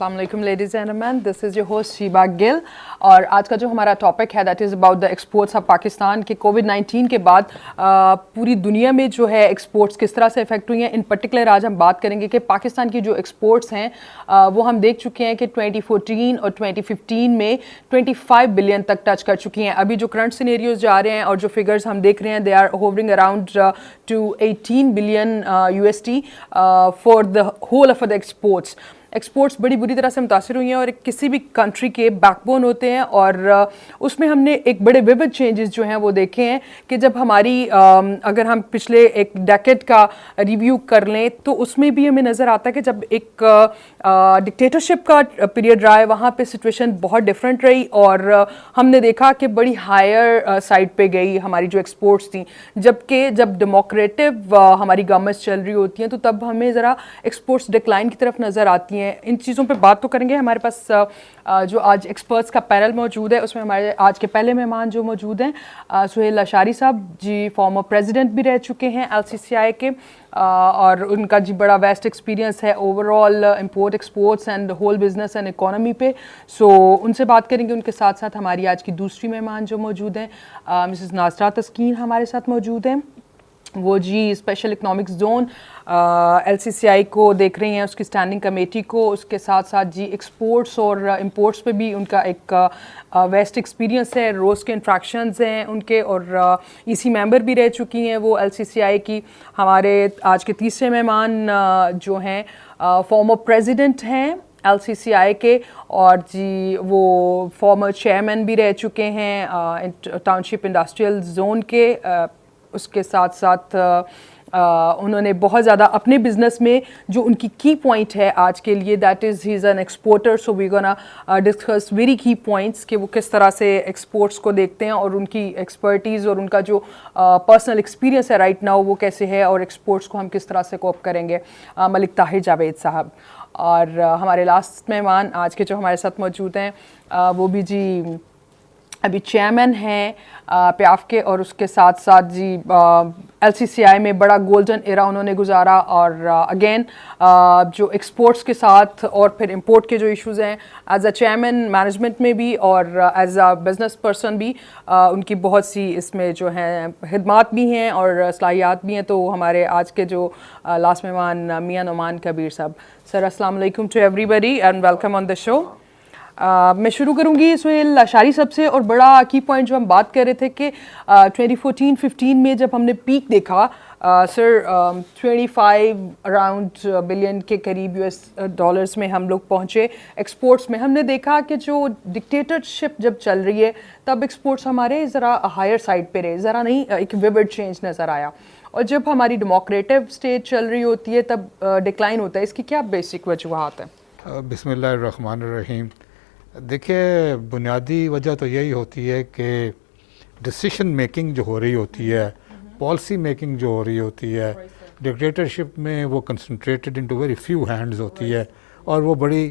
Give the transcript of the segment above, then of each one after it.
अस्सलाम वालेकुम ladies and gentleman, this is your host Sheeba Gill. और आज का जो हमारा टॉपिक है that is about the exports of Pakistan के कोविड-19 के बाद पूरी दुनिया में जो है एक्सपोर्ट्स किस तरह से इफेक्ट हुई हैं। इन पर्टिकुलर आज हम बात करेंगे कि पाकिस्तान की जो एक्सपोर्ट्स हैं वो हम देख चुके हैं कि 2014 और 2015 में 25 बिलियन तक टच कर चुकी हैं। अभी जो करंट सिनेरियोज जा रहे हैं और जो फिगर्स हम देख रहे हैं they are hovering around to 18 billion USD for the whole of the exports बड़ी बुरी तरह से मुतासर हुई हैं और किसी भी कंट्री के बैकबोन होते हैं। और उसमें हमने एक बड़े विविड चेंजेस जो हैं वो देखे हैं कि जब हमारी अगर हम पिछले एक डेकेड का रिव्यू कर लें तो उसमें भी हमें नज़र आता है कि जब एक डिक्टेटरशिप का पीरियड रहा है वहाँ पे सिचुएशन बहुत डिफरेंट रही और हमने देखा कि बड़ी हायर साइड पे गई हमारी जो एक्सपोर्ट्स थी। जबकि जब डेमोक्रेटिव हमारी गवर्नमेंट्स चल रही होती हैं तो तब हमें ज़रा एक्सपोर्ट्स डिक्लाइन की तरफ नज़र आती हैं। इन चीज़ों पे बात तो करेंगे। हमारे पास जो आज एक्सपर्ट्स का पैनल मौजूद है उसमें हमारे आज के पहले मेहमान जो मौजूद हैं सुहेल अशारी साहब जी, फॉर्मर प्रेसिडेंट भी रह चुके हैं LCCI के और उनका जी बड़ा वेस्ट एक्सपीरियंस है overall import exports and whole business and economy पे। सो उनसे बात करेंगे। उनके साथ साथ हमारी आज की दूसरी मेहमान जो मौजूद हैं मिसेस नाज़रा तस्कीन हमारे साथ मौजूद हैं। वो जी स्पेशल इकनॉमिक्स जोन LCCI को देख रही हैं, उसकी स्टैंडिंग कमेटी को। उसके साथ साथ जी एक्सपोर्ट्स और इंपोर्ट्स पे भी उनका एक वेस्ट एक्सपीरियंस है, रोज़ के इंट्रैक्शंस हैं उनके और EC मेंबर भी रह चुकी हैं वो LCCI की। हमारे आज के तीसरे मेहमान जो हैं फॉर्मर प्रेसिडेंट हैं LCCI के और जी वो फॉर्मर चेयरमैन भी रह चुके हैं टाउनशिप इंडस्ट्रियल जोन के। उसके साथ साथ उन्होंने बहुत ज़्यादा अपने बिजनेस में जो उनकी की पॉइंट है आज के लिए that is he is an exporter. So we gonna discuss very key points कि वो किस तरह से एक्सपोर्ट्स को देखते हैं और उनकी एक्सपर्टीज़ और उनका जो पर्सनल एक्सपीरियंस है राइट नाउ वो कैसे है और एक्सपोर्ट्स को हम किस तरह से कोप करेंगे। मलिक ताहिर जावेद साहब और हमारे लास्ट मेहमान आज के जो हमारे साथ मौजूद हैं वो भी जी अभी चेयरमैन हैं प्याफ के और उसके साथ साथ जी LCCI में बड़ा गोल्डन एरा उन्होंने गुजारा और अगेन जो एक्सपोर्ट्स के साथ और फिर इंपोर्ट के जो इश्यूज़ हैं एज अ चेयरमैन मैनेजमेंट में भी और एज अ बिजनेस पर्सन भी उनकी बहुत सी इसमें जो हैं खिदमात भी हैं और सलाहियात भी हैं। तो हमारे आज के जो लास्ट मेहमान मियां नुमान कबीर साहब। सर अस्सलाम वालेकुम to everybody and welcome on the show. मैं शुरू करूंगी सुहेल अशारी साहब से और बड़ा की पॉइंट जो हम बात कर रहे थे कि 2014-15 में जब हमने पीक देखा सर 25 अराउंड बिलियन के करीब US डॉलर्स में हम लोग पहुंचे एक्सपोर्ट्स में। हमने देखा कि जो डिक्टेटरशिप जब चल रही है तब एक्सपोर्ट्स हमारे ज़रा हायर साइड पे रहे, ज़रा नहीं एक विविड चेंज नज़र आया और जब हमारी डेमोक्रेटिव स्टेट चल रही होती है तब डिक्लाइन होता है। इसकी क्या बेसिक वजूहात है? बिस्मिल्लाहिर्रहमानिर्रहीम। देखिए बुनियादी वजह तो यही होती है कि डिसीशन मेकिंग जो हो रही होती है, पॉलिसी मेकिंग जो हो रही होती है डिक्टेटरशिप में वो concentrated into very few hands होती है और वो बड़ी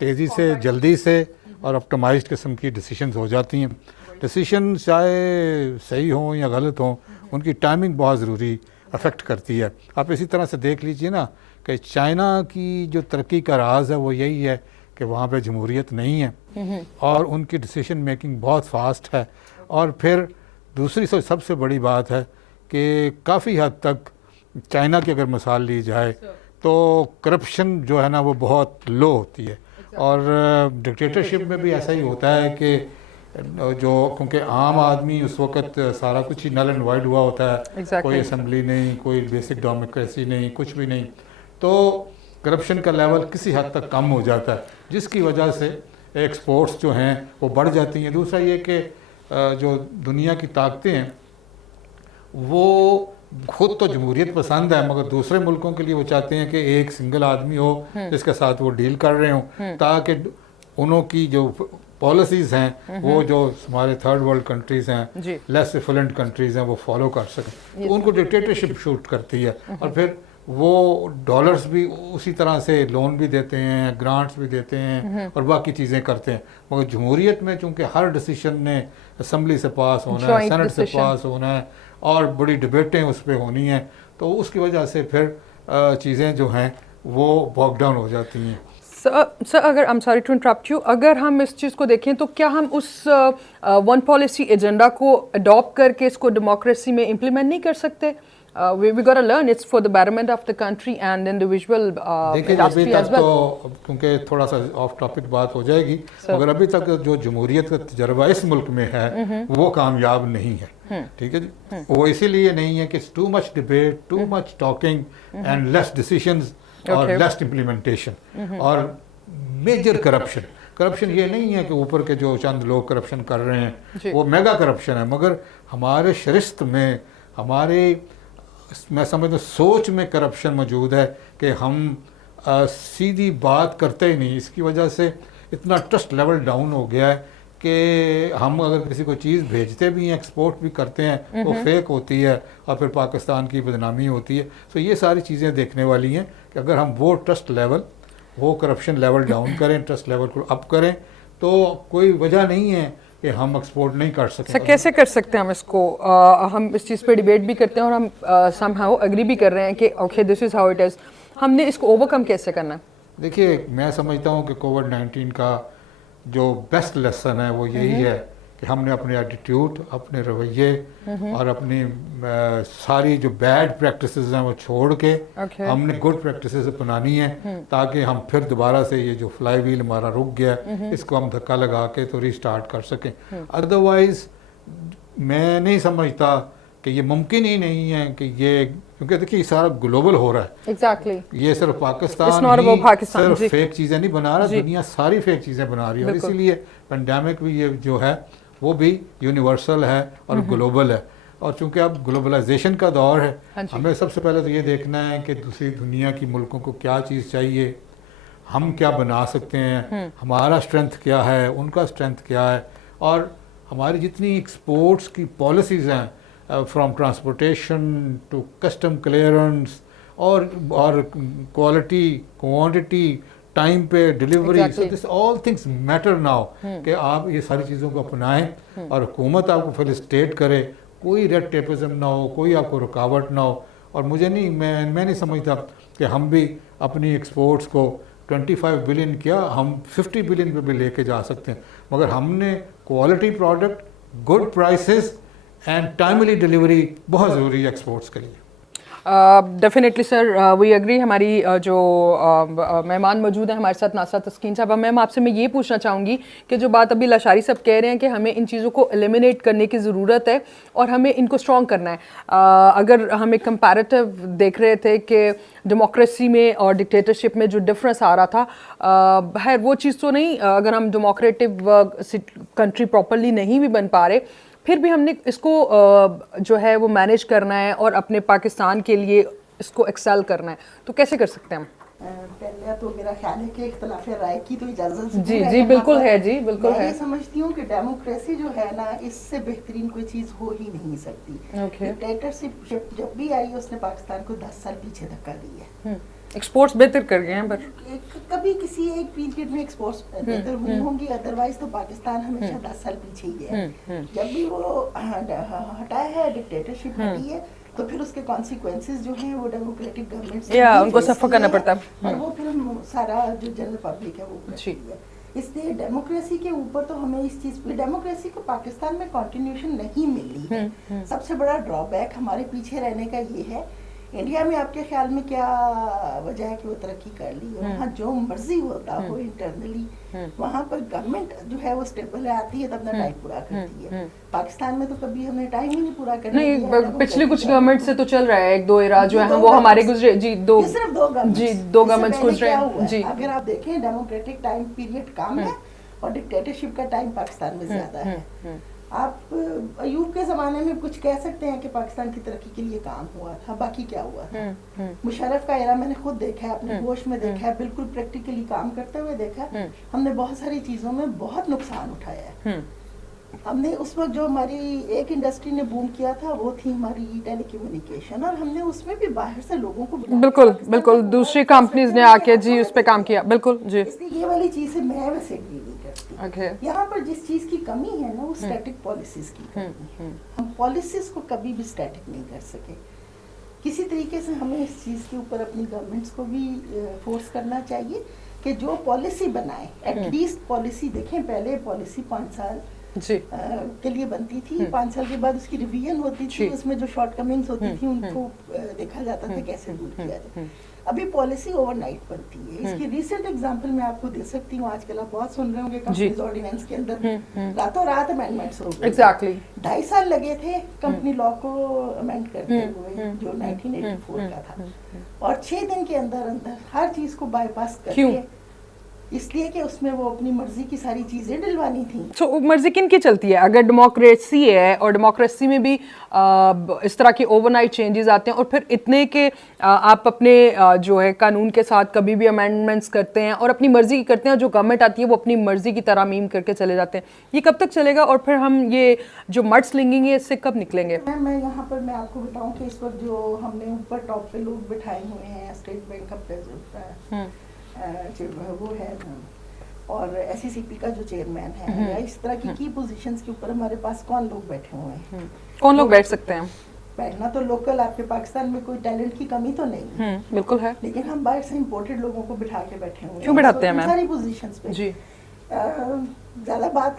तेज़ी से जल्दी से और ऑप्टिमाइज्ड किस्म की डिसीशंस हो जाती हैं। डिसीशन चाहे सही हों या गलत हों उनकी टाइमिंग बहुत ज़रूरी अफेक्ट करती है। आप इसी तरह से देख लीजिए ना कि चाइना की जो तरक्की का राज है वो यही है कि वहाँ पे जमहूरियत नहीं है और उनकी डिसीशन मेकिंग बहुत फास्ट है। और फिर दूसरी सबसे बड़ी बात है कि काफ़ी हद तक चाइना की अगर मिसाल ली जाए तो करप्शन जो है ना वो बहुत लो होती है और डिक्टेटरशिप में भी ऐसा ही होता है कि जो क्योंकि आम आदमी उस वक़्त सारा कुछ ही नल एंड वाइड हुआ होता है कोई असेंबली नहीं, कोई बेसिक डेमोक्रेसी नहीं, कुछ भी नहीं, तो करप्शन का लेवल किसी हद तक कम हो जाता है जिसकी वजह से एक्सपोर्ट्स जो हैं वो बढ़ जाती हैं। दूसरा ये कि जो दुनिया की ताकतें हैं वो खुद तो जमहूरियत पसंद है मगर दूसरे मुल्कों के लिए वो चाहते हैं कि एक सिंगल आदमी हो जिसके साथ वो डील कर रहे हों ताकि उनकी जो पॉलिसीज़ हैं वो जो हमारे थर्ड वर्ल्ड कंट्रीज़ हैं, लेस एफिलेंट कंट्रीज़ हैं, वो फॉलो कर सकें। तो उनको डिक्टेटरशिप शूट करती है और फिर वो डॉलर्स भी उसी तरह से लोन भी देते हैं, ग्रांट्स भी देते हैं और बाकी चीज़ें करते हैं। मगर जमहूरियत में चूँकि हर डिसीशन ने असम्बली से पास होना है, सेनेट से पास होना है और बड़ी डिबेटें उस पर होनी हैं तो उसकी वजह से फिर चीज़ें जो हैं वो बॉक डाउन हो जाती हैं। सर अगर I am sorry to interrupt you, अगर हम इस चीज़ को देखें तो क्या हम उस वन पॉलिसी एजेंडा को अडॉप्ट करके इसको डेमोक्रेसी में इम्प्लीमेंट नहीं कर सकते? We gotta learn it's for the betterment of the country and individual देखिए अभी industry तक as well. तो क्योंकि थोड़ा सा ऑफ टॉपिक बात हो जाएगी, मगर अभी तक जो जमहूरियत का तजर्बा इस मुल्क में है वो कामयाब नहीं है, ठीक है जी। वो इसीलिए नहीं है कि too much debate, too much talking and less decisions और लेस इम्प्लीमेंटेशन और मेजर करप्शन ये नहीं है कि ऊपर के जो चंद लोग करप्शन कर रहे हैं वो मेगा करप्शन है, मगर हमारे शरिस्त में, हमारे मैं समझता हूँ सोच में करप्शन मौजूद है कि हम सीधी बात करते ही नहीं। इसकी वजह से इतना ट्रस्ट लेवल डाउन हो गया है कि हम अगर किसी को चीज़ भेजते भी हैं, एक्सपोर्ट भी करते हैं, वो फेक होती है और फिर पाकिस्तान की बदनामी होती है। तो ये सारी चीज़ें देखने वाली हैं कि अगर हम वो ट्रस्ट लेवल, वो करप्शन लेवल डाउन करें, ट्रस्ट लेवल को अप करें, तो कोई वजह नहीं है कि हम एक्सपोर्ट नहीं कर सकते। सर कैसे कर सकते हैं हम इसको? हम इस चीज़ पे डिबेट भी करते हैं और हम समहाउ एग्री भी कर रहे हैं कि okay this is how it is. हमने इसको ओवरकम कैसे करना है? देखिए मैं समझता हूँ कि कोविड-19 का जो बेस्ट लेसन है वो यही है कि हमने अपने एटीट्यूड, अपने रवैये और अपनी सारी जो बैड प्रैक्टिसेस हैं वो छोड़ के हमने गुड प्रैक्टिसेस अपनानी है, ताकि हम फिर दोबारा से ये जो फ्लाई व्हील हमारा रुक गया इसको हम धक्का लगा के तो रीस्टार्ट कर सकें। अदरवाइज मैं नहीं समझता कि ये मुमकिन ही नहीं है कि ये, क्योंकि देखिए सारा ग्लोबल हो रहा है। एग्जैक्टली ये सिर्फ पाकिस्तान सिर्फ फेक चीज़ें नहीं बना रहा, दुनिया सारी फेक चीज़ें बना रही है और इसीलिए पेंडेमिक भी ये जो है वो भी यूनिवर्सल है और ग्लोबल है। और चूंकि अब ग्लोबलाइजेशन का दौर है, हमें सबसे पहले तो ये देखना है कि दूसरी दुनिया की मुल्कों को क्या चीज़ चाहिए, हम क्या बना सकते हैं, हमारा स्ट्रेंथ क्या है, उनका स्ट्रेंथ क्या है, और हमारी जितनी एक्सपोर्ट्स की पॉलिसीज़ हैं from transportation to custom clearance और क्वालिटी, क्वांटिटी, टाइम पे delivery, so this all things matter now कि आप ये सारी चीज़ों को अपनाएं और हुकूमत आपको फैसिलिटेट करे, कोई रेड टेपिज्म ना हो, कोई आपको रुकावट ना हो। और मुझे नहीं, मैं नहीं समझता कि हम भी अपनी एक्सपोर्ट्स को 25 बिलियन क्या हम 50 बिलियन पे भी लेके जा सकते हैं, मगर हमने quality product, good prices and timely delivery बहुत ज़रूरी है एक्सपोर्ट्स के लिए। Definitely sir, we agree. हमारी जो मेहमान मौजूद हैं हमारे साथ, नासा तस्कीन साहब। मैम आपसे मैं ये पूछना चाहूँगी कि जो बात अभी लाशारी साहब कह रहे हैं कि हमें इन चीज़ों को एलिमिनेट करने की ज़रूरत है और हमें इनको स्ट्रॉन्ग करना है। अगर हम एक कंपैरेटिव देख रहे थे कि डेमोक्रेसी में और डिक्टेटरशिप में जो डिफरेंस आ रहा था, है वो चीज़ तो नहीं। अगर हम डेमोक्रेटिक कंट्री प्रॉपरली नहीं भी बन पा रहे, फिर भी हमने इसको जो है वो मैनेज करना है और अपने पाकिस्तान के लिए इसको एक्सेल करना है, तो कैसे कर सकते हैं हम? पहले तो मेरा ख्याल है कि इख्तिलाफ राय की तो इजाजत जी बिल्कुल है, जी बिल्कुल है। मैं समझती हूँ कि डेमोक्रेसी जो है ना, इससे बेहतरीन कोई चीज हो ही नहीं सकती। डिक्टेटरशिप जब भी आई उसने पाकिस्तान को 10 साल पीछे धक्का दिया है। एक्सपोर्ट्स बेहतर कर गए हैं, पर कभी किसी एक पीरियड में एक्सपोर्ट्स बेहतर हुई होंगी, अदरवाइज तो पाकिस्तान हमेशा 10 साल पीछे ही है। जब भी वो हटाया है, डिक्टेटरशिप हटी है, तो फिर उसके कॉन्सिक्वेंसेस जो हैं वो डेमोक्रेटिक गवर्नमेंट से उनको सफर करना पड़ता है और वो फिर सारा जो जनरल पब्लिक है वो करती है। इसलिए डेमोक्रेसी के ऊपर तो हमें इस चीज पे, डेमोक्रेसी को पाकिस्तान में कंटिन्यूएशन नहीं मिली है। सबसे बड़ा ड्रॉबैक हमारे पीछे रहने का ये है। इंडिया में आपके ख्याल में क्या वजह है कि वो तरक्की कर ली है? वहाँ जो मर्जी होता हो इंटरनली, वहाँ पर गवर्नमेंट जो है वो स्टेबल आती है तो अपना टाइम पूरा करती है। पाकिस्तान में तो कभी हमने टाइम ही नहीं पूरा करने दिया। नहीं, पिछले कुछ गवर्नमेंट से तो चल रहा है, एक दो एरा जो है वो हमारे गुजरे। जी सिर्फ दो गवर्नमेंट्स गुजरे जी। अगर आप देखें डेमोक्रेटिक टाइम पीरियड कम है और डिक्टेटरशिप का टाइम पाकिस्तान में ज्यादा है। आप अयूब के ज़माने में कुछ कह सकते हैं कि पाकिस्तान की तरक्की के लिए काम हुआ था, बाकी क्या हुआ था? मुशर्रफ का एरा मैंने खुद देखा है, अपने होश में देखा है, बिल्कुल प्रैक्टिकली काम करते हुए देखा है। हमने बहुत सारी चीज़ों में बहुत नुकसान उठाया है। हमने उस वक्त जो हमारी एक इंडस्ट्री ने बूम किया था वो थी हमारी टेलीकम्युनिकेशन, और हमने उसमें भी बाहर से लोगों को बिल्कुल दूसरी कंपनीज ने आके जी उस पे काम किया। बिल्कुल जी, इसलिए ये वाली चीज़ से मैं वैसे एग्री नहीं करती। यहाँ पर जिस चीज़ की कमी है ना वो स्टैटिक पॉलिसीज की कमी है। हम पॉलिसीज को कभी भी स्टैटिक नहीं कर सके। किसी तरीके से हमें इस चीज़ के ऊपर अपनी गवर्नमेंट्स को भी फोर्स करना चाहिए कि जो पॉलिसी बनाए एटलीस्ट पॉलिसी देखें, पहले पॉलिसी 5 साल जी के लिए बनती थी, 5 साल के बाद उसकी रिवीजन होती थी, उसमें जो शॉर्टकमिंग्स होती थी उनको देखा जाता था कैसे दूर किया जाए। अभी पॉलिसी ओवरनाइट बनती है। इसकी रिसेंट एग्जांपल मैं आपको दे सकती हूँ। आजकल आप बहुत सुन रहे होंगे कंपनीज ऑर्डिनेंस के अंदर रातों रात अमेंडमेंट्स हो गए। एग्जैक्टली 2.5 साल लगे थे कंपनी लॉ को अमेंड करते हुए, जो 1984 का था, और 6 दिन के अंदर अंदर हर चीज को बाईपास करके, इसलिए कि उसमें वो अपनी मर्जी की सारी चीजें डलवानी थी। तो मर्जी किन की चलती है? अगर डेमोक्रेसी है और डेमोक्रेसी में भी इस तरह के ओवरनाइट चेंजेस आते हैं और फिर इतने के आप अपने जो है कानून के साथ कभी भी अमेंडमेंट्स करते हैं और अपनी मर्जी की करते हैं, और जो गवर्नमेंट आती है वो अपनी मर्जी की तरमीम करके चले जाते हैं, ये कब तक चलेगा? और फिर हम ये जो मड स्लिंगिंग है इससे कब निकलेंगे? मैं यहाँ पर मैं आपको बताऊँ कि इस वक्त जो हमने ऊपर टॉप पे लोग बिठाए हुए हैं, स्टेट बैंक का प्रेसिडेंट वो है और SECP का जो चेयरमैन है, या इस तरह की पोजीशंस के ऊपर हमारे पास कौन लोग बैठे हुए हैं? कौन लोग बैठ सकते हैं? बैठना तो लोकल, आपके पाकिस्तान में कोई टैलेंट की कमी तो नहीं, बिल्कुल है, लेकिन हम बाहर से इम्पोर्टेड लोगों को बिठा के बैठे हुए हैं। क्यों बिठाते हैं मैम? सारी पोजीशंस पे जी ज्यादा बात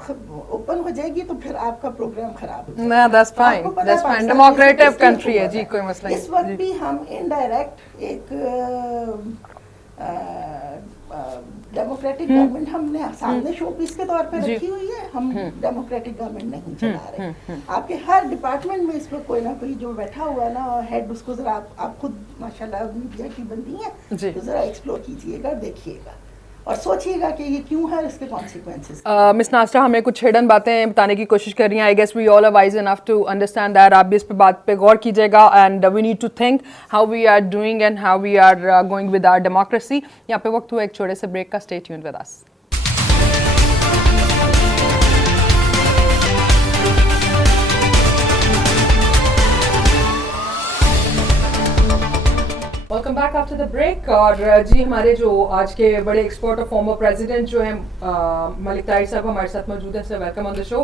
ओपन हो जाएगी तो फिर आपका प्रोग्राम खराब हो ना, that's fine, that's fine, democratic country है जी, कोई मसला नहीं। इस वक्त भी हम इनडायरेक्ट एक डेमोक्रेटिक गवर्नमेंट हमने सामने शो पीस के तौर पे रखी हुई है। हम डेमोक्रेटिक गवर्नमेंट नहीं चला रहे। आपके हर डिपार्टमेंट में इस वक्त कोई ना कोई जो बैठा हुआ है ना हेड, उसको जरा आप खुद माशाल्लाह मीडिया की बंदी है तो जरा एक्सप्लोर कीजिएगा, देखिएगा और सोचिएगा कि ये क्यों है, इसके कॉन्सिक्वेंसेस। मिस नास्टा हमें कुछ हिडन बातें बताने की कोशिश कर रही हैं। I guess we all are wise enough to understand that. आप भी इस पे बात पे गौर कीजिएगा and we need to think how we are doing and how we are going with our democracy. यहाँ पे वक्त हुआ एक छोटे से ब्रेक का। Stay tuned with us. Welcome back after the break. और जी हमारे जो आज के बड़े एक्सपर्ट और फॉर्मर प्रेसिडेंट जो हैं मलिक ताहिर साहब हमारे साथ मौजूद हैं। Sir welcome on the show.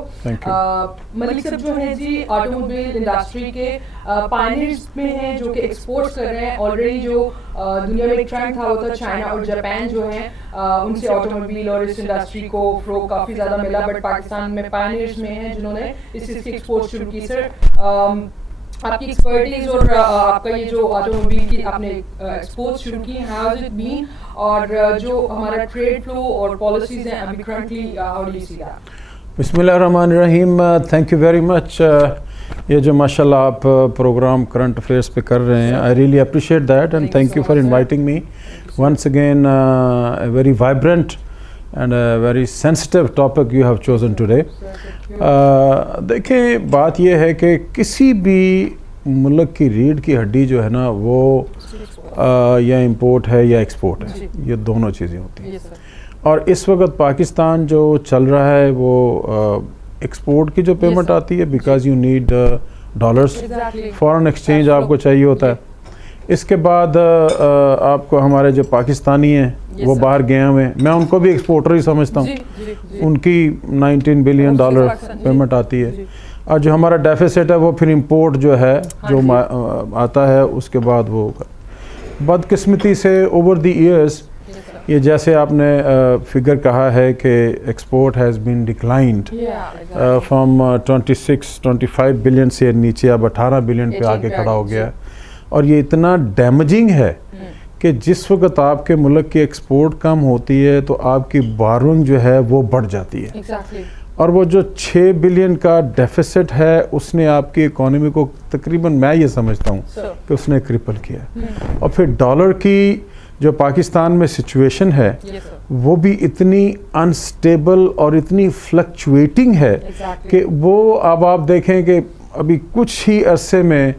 Malik साहब जो हैं जी ऑटोमोबाइल इंडस्ट्री के पायनियर्स में हैं, जो कि एक्सपोर्ट्स कर रहे हैं। ऑलरेडी जो दुनिया में एक ट्रेंड था वो था चाइना और जापान जो है उनसे ऑटोमोबाइल और इस इंडस्ट्री को फ्रो काफ़ी ज़्यादा मिला, बट पाकिस्तान में पायनियर्स में हैं जिन्होंने इस चीज़ की एक्सपोर्ट शुरू की। सर आपकी एक्सपर्टीज और आपका ये जो ऑटोमोबाइल की आपने एक्सपोर्ट शुरू की, हाउ हैज इट बीन, और जो हमारा ट्रेड फ्लो और पॉलिसीज हैं अभी currently, how do you see that? बिस्मिल्लाहिर्रहमानिर्रहीम, थैंक यू वेरी मच। ये जो माशाल्लाह आप प्रोग्राम करंट अफेयर्स पे कर रहे हैं, I really appreciate that and thank you for inviting me once again. A very vibrant and a very sensitive topic you have chosen today. देखिए बात यह है कि किसी भी मुल्क की रीढ़ की हड्डी जो है ना वो या इंपोर्ट है या एक्सपोर्ट है, ये दोनों चीज़ें होती हैं। और इस वक्त पाकिस्तान जो चल रहा है वो एक्सपोर्ट की जो पेमेंट आती है, because you need dollars, foreign exchange आपको चाहिए होता है। इसके बाद आपको हमारे जो पाकिस्तानी हैं वो बाहर गए हुए हैं, मैं उनको भी एक्सपोर्टर ही समझता हूँ। उनकी 19 बिलियन डॉलर पेमेंट आती है। और जो हमारा डेफिसिट है वो फिर इंपोर्ट जो है जो आता है उसके बाद वो बदकिस्मती से ओवर द इयर्स ये जैसे आपने फिगर कहा है कि export has been declined from 26-25 billion से नीचे अब 18 बिलियन पे आके खड़ा हो गया है। और ये इतना डैमेजिंग है कि जिस वक्त आपके मुल्क की एक्सपोर्ट कम होती है तो आपकी बारोइंग जो है वो बढ़ जाती है। और वो जो 6 बिलियन का डेफिसिट है उसने आपकी इकोनॉमी को तकरीबन, मैं ये समझता हूँ कि उसने क्रिपल किया। और फिर डॉलर की जो पाकिस्तान में सिचुएशन है वो भी इतनी अनस्टेबल और इतनी फ्लक्चुएटिंग है कि वो अब आप देखें कि अभी कुछ ही अरसे में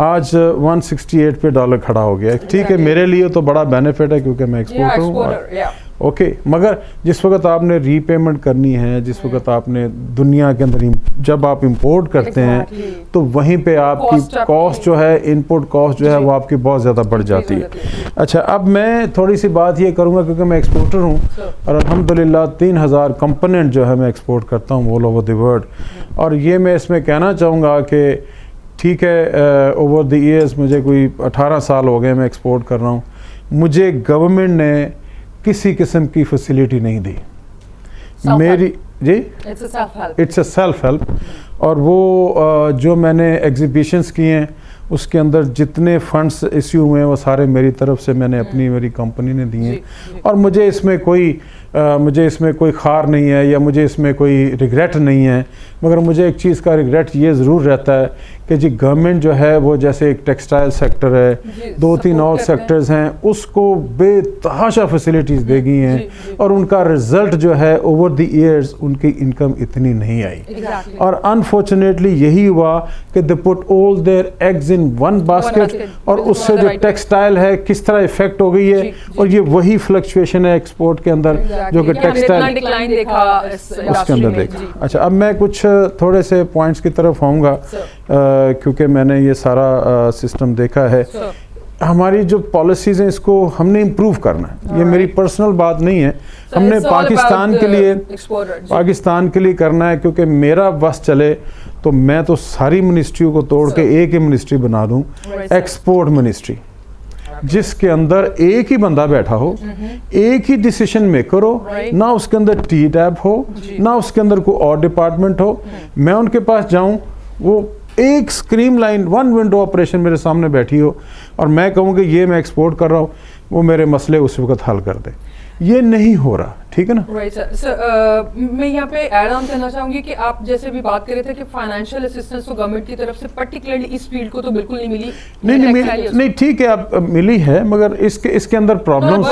आज 168 पे डॉलर खड़ा हो गया। ठीक है, मेरे लिए तो बड़ा बेनिफिट है क्योंकि मैं एक्सपोर्टर हूँ। ओके, मगर जिस वक्त आपने रीपेमेंट करनी है, जिस वक्त आपने दुनिया के अंदर जब आप इंपोर्ट करते हैं तो वहीं पे आपकी कॉस्ट जो है, इनपुट कॉस्ट जो है वो आपकी बहुत ज़्यादा बढ़ जाती है। अच्छा, अब मैं थोड़ी सी बात ये करूँगा क्योंकि मैं एक्सपोर्टर हूँ और अल्हम्दुलिल्लाह 3000 कंपोनेंट जो है मैं एक्सपोर्ट करता हूँ ऑल ओवर द वर्ल्ड। और ये मैं इसमें कहना चाहूँगा कि ठीक है, ओवर द ईयर्स मुझे कोई 18 साल हो गए मैं एक्सपोर्ट कर रहा हूँ। मुझे गवर्नमेंट ने किसी किस्म की फैसिलिटी नहीं दी। Self-help. मेरी जी it's a self help. It's a self help. और वो जो मैंने एग्जीबिशंस किए हैं उसके अंदर जितने फंड्स इश्यू हुए हैं वो सारे मेरी तरफ से मैंने अपनी मेरी कंपनी ने दिए हैं। और मुझे इसमें कोई खार नहीं है या मुझे इसमें कोई रिग्रेट नहीं है, मगर मुझे एक चीज़ का रिग्रेट ये ज़रूर रहता है कि जी गवर्नमेंट जो है वो जैसे एक टेक्सटाइल सेक्टर है, 2-3 और सेक्टर्स हैं, उसको बेतहाशा फैसिलिटीज़ दे गई हैं और उनका रिजल्ट जो है ओवर द ईयर्स उनकी इनकम इतनी नहीं आई। और अनफॉर्चुनेटली यही हुआ कि they put all their eggs in one basket और उससे जो टेक्सटाइल है किस तरह इफेक्ट हो गई है। और ये वही फ्लक्चुएशन है एक्सपोर्ट के अंदर जो कि टेक्सटाइल उसके अंदर देखा। अच्छा, अब मैं कुछ थोड़े से पॉइंट्स की तरफ आऊँगा क्योंकि मैंने ये सारा सिस्टम देखा है। हमारी जो पॉलिसीज हैं इसको हमने इम्प्रूव करना है, ये मेरी पर्सनल बात नहीं है, हमने पाकिस्तान के लिए करना है। क्योंकि मेरा बस चले तो मैं तो सारी मिनिस्ट्रियों को तोड़ के एक ही मिनिस्ट्री बना दूं, एक्सपोर्ट मिनिस्ट्री, जिसके अंदर एक ही बंदा बैठा हो, एक ही डिसीजन मेकर हो, ना उसके अंदर टी टैब हो, ना उसके अंदर कोई और डिपार्टमेंट हो। मैं उनके पास जाऊं, वो एक scream line, one window operation मेरे सामने बैठी हो और मैं कहूँ कि ये मैं एक्सपोर्ट कर रहा हूँ, वो मेरे मसले उस वक्त हल कर दे। ये नहीं हो रहा, ठीक है ना। राइट सर, मैं यहाँ पे ऐड ऑन करना चाहूंगी कि आप जैसे भी बात कर रहे थे कि फाइनेंशियल असिस्टेंस तो गवर्नमेंट की तरफ से पर्टिकुलरली इस फील्ड को तो बिल्कुल नहीं मिली। नहीं ठीक है, आप मिली है, मगर इसके अंदर प्रॉब्लम्स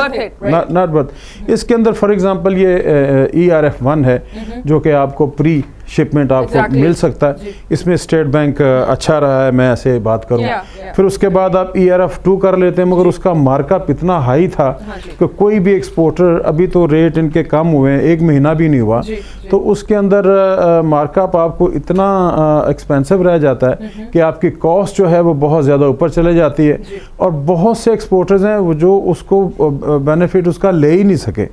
नॉट वर्थ। इसके अंदर फॉर एग्जांपल ये ERF1 है जो कि आपको प्री शिपमेंट आपको मिल सकता है। इसमें स्टेट बैंक अच्छा रहा है, मैं ऐसे बात करूँ। फिर उसके बाद आप ERF2 कर लेते हैं, मगर उसका मार्कअप इतना हाई था कि कोई भी एक्सपोर्टर, अभी तो रेट इनके कम हुए हैं, 1 महीना भी नहीं हुआ, तो उसके अंदर मार्कअप आपको इतना एक्सपेंसिव रह जाता है कि आपकी कॉस्ट जो है वो बहुत ज़्यादा ऊपर चले जाती है। और बहुत से एक्सपोर्टर्स हैं वो जो उसको बेनिफिट उसका ले ही नहीं सके,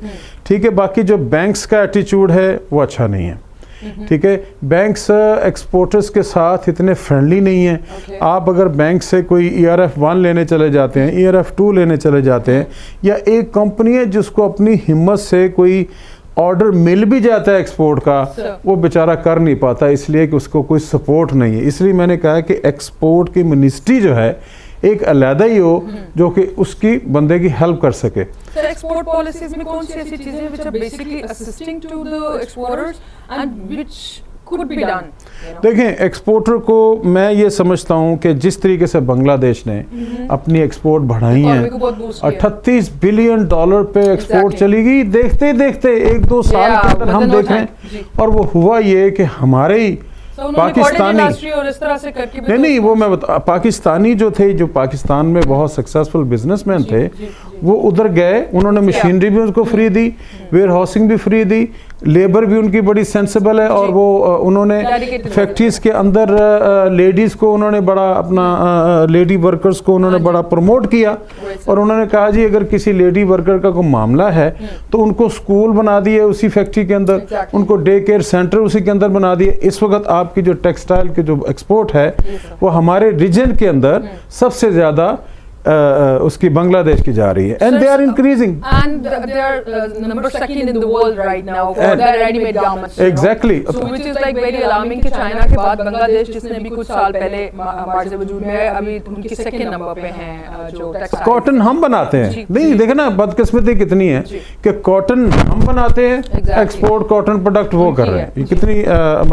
ठीक है। बाकी जो बैंक्स का एटीट्यूड है वो अच्छा नहीं है, ठीक है। बैंक्स एक्सपोर्टर्स के साथ इतने फ्रेंडली नहीं हैं। आप अगर बैंक से कोई ERF1 लेने चले जाते हैं, ERF2 लेने चले जाते हैं, या एक कंपनी है जिसको अपनी हिम्मत से कोई ऑर्डर मिल भी जाता है एक्सपोर्ट का, वो बेचारा कर नहीं पाता, इसलिए कि उसको कोई सपोर्ट नहीं है। इसलिए मैंने कहा कि एक्सपोर्ट की मिनिस्ट्री जो है एक अलहदा ही हो जो कि उसकी बंदे की हेल्प कर सके। एक्सपोर्ट पॉलिसीज में कौन सी ऐसी चीजें हैं which are basically assisting to the exporters and which could be done? देखें, एक्सपोर्टर को मैं ये समझता हूँ कि जिस तरीके से बांग्लादेश ने अपनी एक्सपोर्ट बढ़ाई है, 38 बिलियन डॉलर पे एक्सपोर्ट चली गई, देखते देखते 1-2 साल के अंदर हम देख रहे हैं। और वो हुआ ये कि हमारे ही पाकिस्तानी और इस तरह से करके नहीं वो मैं बता, पाकिस्तानी जो थे, जो पाकिस्तान में बहुत सक्सेसफुल बिजनेसमैन थे, वो उधर गए, उन्होंने मशीनरी भी उनको फ्री दी, वेयर हाउसिंग भी फ्री दी, लेबर भी उनकी बड़ी सेंसिबल है। और वो उन्होंने फैक्ट्रीज के अंदर लेडीज़ को उन्होंने बड़ा अपना लेडी वर्कर्स को उन्होंने बड़ा प्रमोट किया। और उन्होंने कहा जी अगर किसी लेडी वर्कर का कोई मामला है तो उनको स्कूल बना दिए उसी फैक्ट्री के अंदर, उनको डे केयर सेंटर उसी के अंदर बना दिए। इस वक्त आपकी जो टेक्सटाइल की जो एक्सपोर्ट है वो हमारे रीजन के अंदर सबसे ज़्यादा उसकी बांग्लादेश की जा रही है, and they are increasing and they are number second in the world right now for their ready-made garments. Exactly. So which is like very alarming कि चाइना के बाद बांग्लादेश, जिसने भी कुछ साल पहले हमारे से वजूद में है, अभी उनके सेकंड नंबर पे हैं जो टेक्सटाइल। कॉटन हम बनाते हैं, नहीं देखे ना बदकिस्मती कितनी है कि कॉटन हम बनाते हैं, एक्सपोर्ट कॉटन प्रोडक्ट वो कर रहे हैं। ये कितनी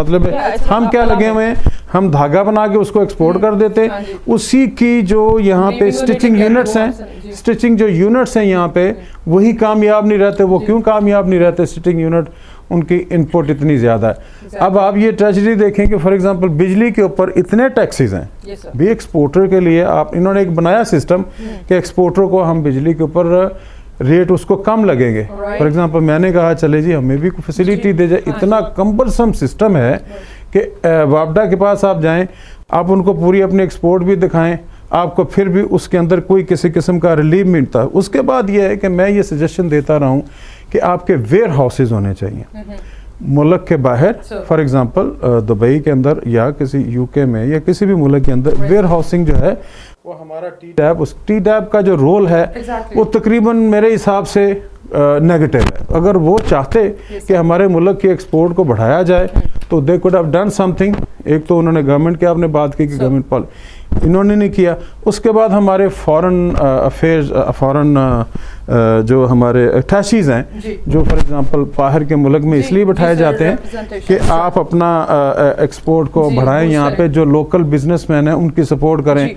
मतलब हम क्या लगे हुए हैं, हम धागा बना के उसको एक्सपोर्ट कर देते हैं। उसी की जो यहाँ पे स्टिचिंग यूनिट्स हैं, स्टिचिंग जो यूनिट्स हैं यहाँ पे, वही कामयाब नहीं रहते। वो क्यों कामयाब नहीं रहते स्टिचिंग यूनिट? उनकी इनपुट इतनी ज़्यादा है। अब आप ये ट्रेजेडी देखें कि फॉर एग्जांपल बिजली के ऊपर इतने टैक्सेस हैं भी एक्सपोर्टर के लिए। आप इन्होंने एक बनाया सिस्टम कि एक्सपोर्टर को हम बिजली के ऊपर रेट उसको कम लगेंगे। फॉर एग्जांपल मैंने कहा चले जी हमें भी फैसिलिटी दे जाए। इतना कम्बरसम सिस्टम है कि वापडा के पास आप जाएं, आप उनको पूरी अपनी एक्सपोर्ट भी दिखाएं, आपको फिर भी उसके अंदर कोई किसी किस्म का रिलीफ मिलता है। उसके बाद ये है कि मैं ये सजेशन देता रहा हूँ कि आपके वेयर हाउसेज होने चाहिए मुल्क के बाहर। फॉर एग्जांपल दुबई के अंदर या किसी UK में या किसी भी मुल्क के अंदर वेयर हाउसिंग जो है वो हमारा टी टैप, उस टी टैप का जो रोल है Exactly. वो तकरीबन मेरे हिसाब से नेगेटिव है। अगर वो चाहते कि हमारे मुल्क के एक्सपोर्ट को बढ़ाया जाए तो they could have done something. एक तो उन्होंने गवर्नमेंट की आपने बात की कि गवर्नमेंट पॉलिसी इन्होंने नहीं किया। उसके बाद हमारे फॉरेन अफेयर्स, फॉरेन जो हमारे अटैचीज़ हैं जो फॉर एग्जांपल बाहर के मुल्क में इसलिए बैठाए जाते हैं कि आप अपना एक्सपोर्ट को बढ़ाएं, यहाँ पे जो लोकल बिजनेसमैन हैं उनकी सपोर्ट करें।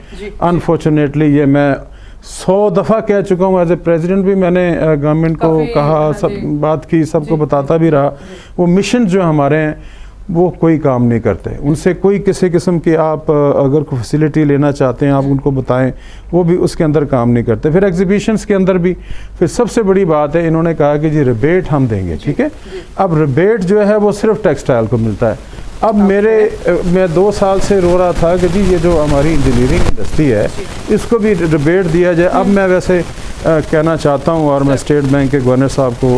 अनफॉर्चुनेटली ये मैं 100 दफ़ा कह चुका हूँ, एज ए प्रेसिडेंट भी मैंने गवर्नमेंट को कहा, सब बात की, सबको बताता भी रहा। वो मिशन जो हमारे हैं वो कोई काम नहीं करते, उनसे कोई किसी किस्म की आप अगर कोई फैसिलिटी लेना चाहते हैं आप उनको बताएं, वो भी उसके अंदर काम नहीं करते। फिर एग्जीबिशंस के अंदर भी फिर सबसे बड़ी बात है, इन्होंने कहा कि जी रिबेट हम देंगे, ठीक है। अब रिबेट जो है वो सिर्फ टेक्सटाइल को मिलता है। अब मैं 2 साल से रो रहा था कि जी ये जो हमारी इंजीनियरिंग इंडस्ट्री है इसको भी रिबेट दिया जाए। अब मैं वैसे कहना चाहता हूँ और मैं स्टेट बैंक के गवर्नर साहब को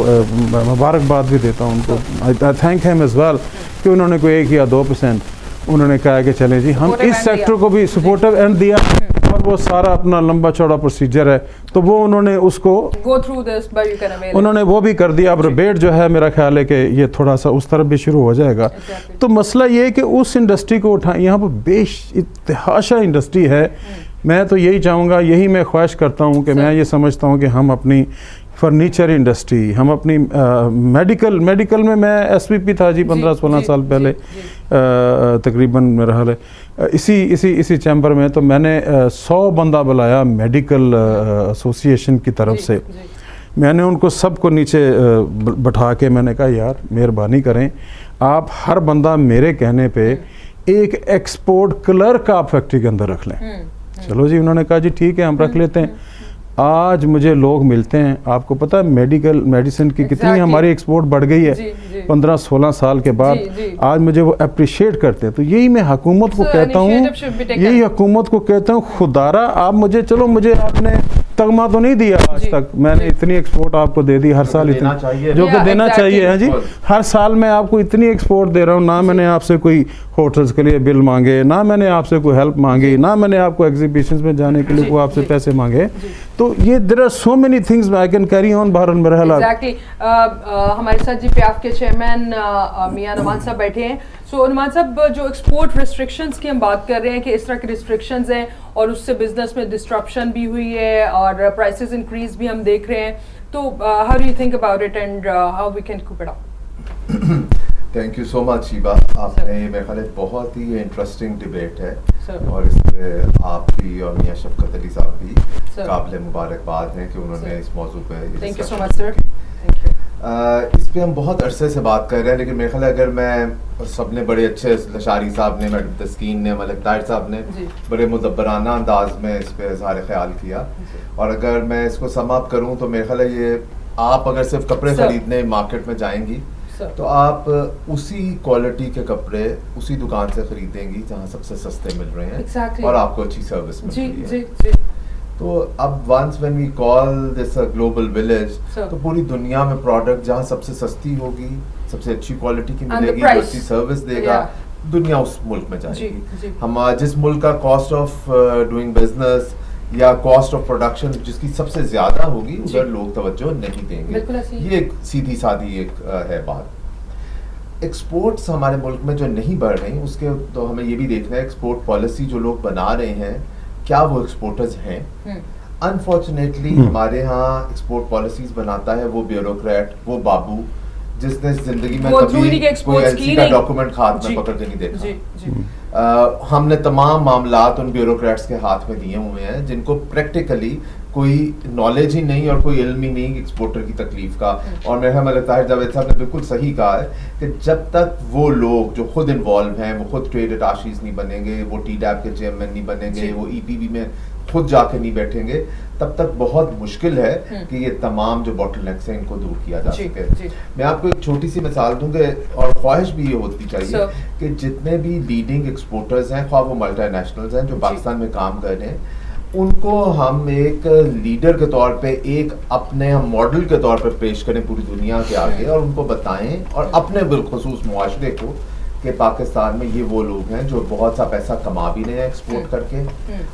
मुबारकबाद भी देता हूँ उनको, I thank him as well, कि उन्होंने कोई 1 या 2% उन्होंने कहा कि चलें जी हम इस सेक्टर को भी सपोर्टिव एंड दिया। और वो सारा अपना लंबा चौड़ा प्रोसीजर है तो वो उन्होंने उसको उन्होंने वो भी कर दिया। अब रिबेट जो है मेरा ख्याल है कि ये थोड़ा सा उस तरफ भी शुरू हो जाएगा। तो मसला ये है कि उस इंडस्ट्री को उठाएं, यहाँ पर बेइतिहाशा इंडस्ट्री है। मैं तो यही चाहूँगा, यही मैं ख्वाहिश करता हूँ कि मैं ये समझता हूँ कि हम अपनी फर्नीचर इंडस्ट्री, हम अपनी मेडिकल में मैं एसवीपी था जी 15-16 साल पहले तकरीबन मेरा हाल है इसी चैम्बर में। तो मैंने 100 बंदा बुलाया मेडिकल एसोसिएशन की तरफ से। मैंने उनको सबको नीचे बैठा के मैंने कहा यार मेहरबानी करें, आप हर बंदा मेरे कहने पे एक एक्सपोर्ट क्लर्क आप फैक्ट्री के अंदर रख लें। चलो जी, उन्होंने कहा जी ठीक है हम रख लेते हैं। आज मुझे लोग मिलते हैं, आपको पता है मेडिसिन की कितनी हमारी एक्सपोर्ट बढ़ गई है 15-16 साल के बाद। आज मुझे वो अप्रिशिएट करते हैं। तो यही मैं हुकूमत को कहता हूँ, खुदारा आप मुझे, चलो मुझे आपने तगमा तो नहीं दिया आज तक, मैंने इतनी एक्सपोर्ट आपको दे दी हर साल, इतनी जो कि देना चाहिए है जी। हर साल मैं आपको इतनी एक्सपोर्ट दे रहा हूँ, ना मैंने आपसे कोई होटल्स के लिए बिल मांगे, ना मैंने आपसे कोई हेल्प मांगी, ना मैंने आपको एग्जीबिशंस में जाने के लिए कोई आपसे पैसे मांगे। तो ये there are so many things I can carry on बहरहाल मेरा एग्जैक्टली। हमारे साथ जी PAF के चेयरमैन मियां नुमान साहब बैठे हैं। सो नुमान साहब, जो एक्सपोर्ट रिस्ट्रिक्शंस की हम बात कर रहे हैं कि इस तरह की रिस्ट्रिक्शंस हैं और उससे बिजनेस में डिस्ट्रप्शन भी हुई है और प्राइसेस इंक्रीज भी हम देख रहे हैं, तो how do you think about it and how we can coop it up? Thank you so much Sheeba, आपने मेरे ख्याल बहुत ही इंटरेस्टिंग डिबेट है और इसमें आप भी और मियां शफकत अली साहब भी काबिल मुबारकबाद हैं कि उन्होंने इस मौजू पे thank you so much sir. Thank you. इस पे हम बहुत अरसे से बात कर रहे हैं, लेकिन मेरे ख्याल अगर मैं सबने बड़े अच्छे, लशारी साहब ने, मैडम तस्कीन ने, मलिक ताहिर साहब ने बड़े मुदब्बराना अंदाज में इस पे इज़हार ख्याल किया, और अगर मैं इसको सम अप करूँ तो मेरे ख्याल ये आप अगर सिर्फ कपड़े खरीदने मार्केट में जाएंगी तो आप उसी क्वालिटी के कपड़े उसी दुकान से खरीदेंगी जहाँ सबसे सस्ते मिल रहे हैं और आपको अच्छी सर्विस मिल रही है। तो अब once when we call this a global village, तो पूरी दुनिया में प्रोडक्ट जहाँ सबसे सस्ती होगी, सबसे अच्छी क्वालिटी की मिलेगी, अच्छी सर्विस देगा, दुनिया उस मुल्क में जाएगी। हम जिस मुल्क का कॉस्ट ऑफ डूइंग बिजनेस या कॉस्ट ऑफ प्रोडक्शन जिसकी सबसे ज्यादा होगी उधर लोग तवज्जो नहीं देंगे। ये एक सीधी सादी एक है बात। एक्सपोर्ट्स हमारे मुल्क में जो नहीं बढ़ रही उसके तो हमें ये भी देखना है एक्सपोर्ट पॉलिसी जो लोग बना रहे हैं क्या वो एक्सपोर्टर्स हैं। अनफॉर्चुनेटली हमारे यहाँ एक्सपोर्ट पॉलिसीज बनाता है वो ब्यूरोक्रेट, वो बाबू जिसने जिंदगी में कभी कोई एलसी का डॉक्यूमेंट हाथ में पकड़ के नहीं देखा। हमने तमाम मामलात उन ब्यूरोक्रेट्स के हाथ में दिए हुए हैं जिनको प्रैक्टिकली कोई नॉलेज ही नहीं और कोई इल्म ही नहीं एक्सपोर्टर की तकलीफ का। और मेरा हमें लगता है जावेद साहब ने बिल्कुल सही कहा है कि जब तक वो लोग जो खुद इन्वॉल्व हैं, वो खुद ट्रेड अटाशीज नहीं बनेंगे, वो TDAP के चेयरमैन नहीं बनेंगे, वो EPB में खुद जाके नहीं बैठेंगे, तब तक बहुत मुश्किल है कि ये तमाम जो बॉटलनेक्स हैं इनको दूर किया जा सके। मैं आपको एक छोटी सी मिसाल दूंगा और ख्वाहिश भी ये होती चाहिए कि जितने भी लीडिंग एक्सपोर्टर्स हैं, ख्वाह वो मल्टीनेशनल्स हैं जो पाकिस्तान में काम कर रहे हैं, उनको हम एक लीडर के तौर पे, एक अपने हम मॉडल के तौर पे पेश करें पूरी दुनिया के आगे और उनको बताएं और अपने बिलखुसूस मुआशरे को कि पाकिस्तान में ये वो लोग हैं जो बहुत सा पैसा कमा भी रहे हैं एक्सपोर्ट करके,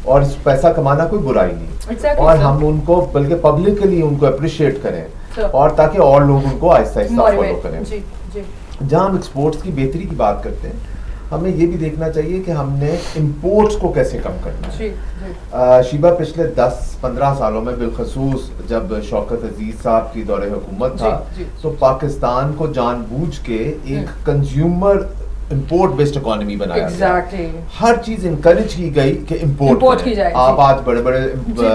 और इस पैसा कमाना कोई बुराई नहीं, Exactly, और sir. हम उनको बल्कि पब्लिकली उनको अप्रिशिएट करें, Sir. और ताकि और लोग उनको आहिस्ता आहिस्ता फॉलो Motivate. करें। जी जी जहाँ हम एक्सपोर्ट्स की बेहतरी की बात करते हैं, हमें ये भी देखना चाहिए कि हमने इंपोर्ट्स को कैसे कम करना है। जी जी शीबा पिछले 10-15 सालों में बिलखसूस जब शौकत अजीज साहब की दौरे हुकूमत था, जी, जी। तो पाकिस्तान को जानबूझ के एक कंज्यूमर इंपोर्ट बेस्ड इकोनॉमी बनाया गया। एग्जैक्टली हर चीज इंकरेज की गई कि Import इंपोर्ट की जाए, आप जी। आज बड़े बड़े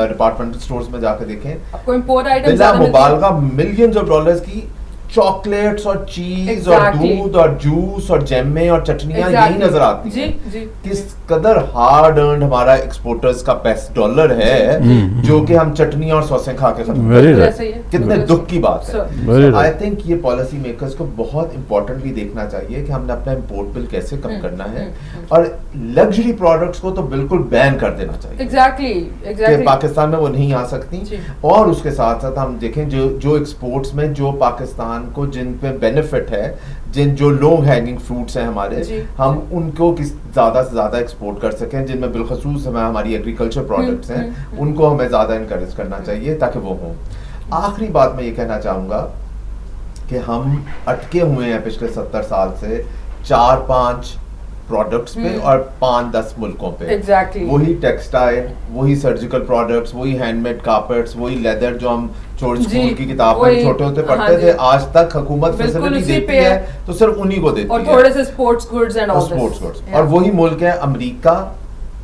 डिपार्टमेंटल स्टोर्स में जाकर देखें, आपको इंपोर्ट आइटम बिला मुबालगा मिलियंस ऑफ डॉलर्स की चॉकलेट्स और चीज और Exactly. दूध और जूस और जैमे और चटनियां यही नजर आती जी हैं। जी किस कदर हार्ड अर्न हमारा एक्सपोर्टर्स का $5 है, जो कि हम चटनी और सॉसें खा के खत्म Very करते हैं। right. ऐसे ही है। कितने बिल्कुल दुख की बात है। Sir. Very आई right. थिंक ये पॉलिसी मेकर्स को बहुत इंपॉर्टेंटली देखना चाहिए कि हमने अपना इंपोर्ट बिल कैसे कम करना है, और लग्जरी प्रोडक्ट्स को तो बिल्कुल बैन कर देना चाहिए एग्जैक्टली कि एग्जैक्टली पाकिस्तान में वो नहीं आ सकती। जी। और उसके साथ साथ हम देखें जो एक्सपोर्ट्स में जो पाकिस्तान को जिन पे बेनिफिट है, जो लो हैंगिंग फ्रूट्स हैं हमारे, जी, हम उनको किस ज़्यादा से ज़्यादा एक्सपोर्ट कर सकें, जिनमें बिलखसूस हमारी एग्रीकल्चर प्रोडक्ट्स हैं, उनको हमें ज़्यादा इनकरेज करना चाहिए ताकि वो हों। आखिरी बात मैं ये कहना चाहूँगा कि हम अटके हुए हैं पिछले 70 साल से 4-5 प्रोडक्ट्स पे और 5-10 मुल्कों पे। Exactly. वही टेक्सटाइल, वही सर्जिकल प्रोडक्ट्स, वही हैंडमेड कार्पेट्स, वही लेदर जो हम छोटी जी, स्कूल की किताब में वही, छोटे होते हाँ पढ़ते जी। थे, आज तक हुकूमत बिल्कुल फैसिलिटी उसी देती पे है है। तो सिर्फ उन्हीं को देती और है, थोड़े से sports goods and all sports goods. और वही मुल्क है America,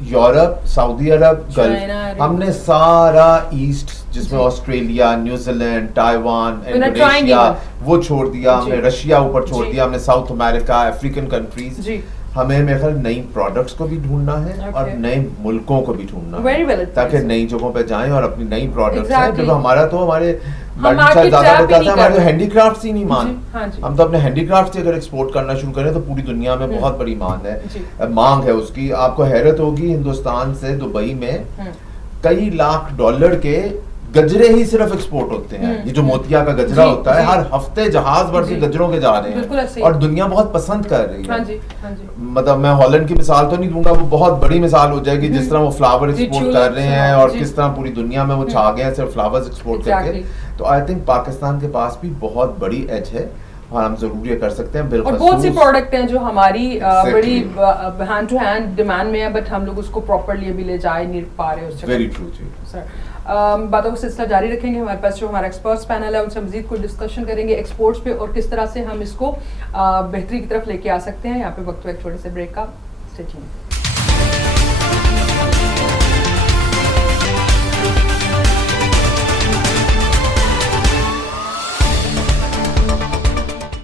Europe, Saudi Arab, China, Gulf. हमने सारा ईस्ट जिसमें जी। Australia, New Zealand, Taiwan, We're not trying Indonesia, even. वो छोड़ दिया हमने, जी। रशिया ऊपर छोड़ जी। दिया हमने, साउथ अमेरिका, अफ्रीकन कंट्रीज। जी हमें मेरे ख्याल नई प्रोडक्ट्स को भी ढूंढना है और Okay. नए मुल्कों को भी ढूंढना Very है, well advised. ताकि नई जगहों पे जाएं और अपनी नई प्रोडक्ट्स हैं। Exactly. जब हमारा तो हमारे मैडम market साहब ज्यादा trap ही बताते नहीं हैं, हमारे कर रहे। हैंडीक्राफ्ट्स ही नहीं मान, जी, हाँ जी। हम तो अपने हैंडीक्राफ्ट से अगर एक्सपोर्ट करना शुरू करें तो पूरी दुनिया में बहुत बड़ी जी। मांग है उसकी। आपको हैरत होगी, हिंदुस्तान से दुबई में कई लाख डॉलर के गजरे ही सिर्फ एक्सपोर्ट होते हैं। ये जो मोतिया का गजरा जी, होता है, जी। हर हफ्ते जहाज भर के जी। गजरों के जा रहे बिल्कुल ऐसे हैं, ही। और दुनिया बहुत पसंद कर रही है। हाँ जी हाँ जी मतलब मैं हॉलैंड की मिसाल तो नहीं दूंगा, वो बहुत बड़ी मिसाल हो जाएगी जिस तरह वो फ्लावर जी, एक्सपोर्ट tulips कर रहे हैं, हैं, और जी। किस तरह पूरी दुनिया में वो छा गए हैं सिर्फ फ्लावर्स एक्सपोर्ट करके। Exactly. तो आई थिंक पाकिस्तान के पास भी बहुत बड़ी एज है और हम जरूर ये कर सकते हैं। और बहुत सी प्रोडक्ट हैं जो हमारी बड़ी Exactly. Hand to hand demand में है, बट हम लोग उसको प्रॉपरली अभी ले जा ही नहीं पा रहे उस जगह। वेरी ट्रू जी। सर बातों का सिलसिला जारी रखेंगे। हमारे पास जो हमारा एक्सपर्ट्स पैनल है उनसे मजीद कोई डिस्कशन करेंगे एक्सपोर्ट्स पे और किस तरह से हम इसको बेहतरी की तरफ लेके आ सकते हैं। यहाँ पे वक्त एक छोटे से ब्रेक का। Stay tuned.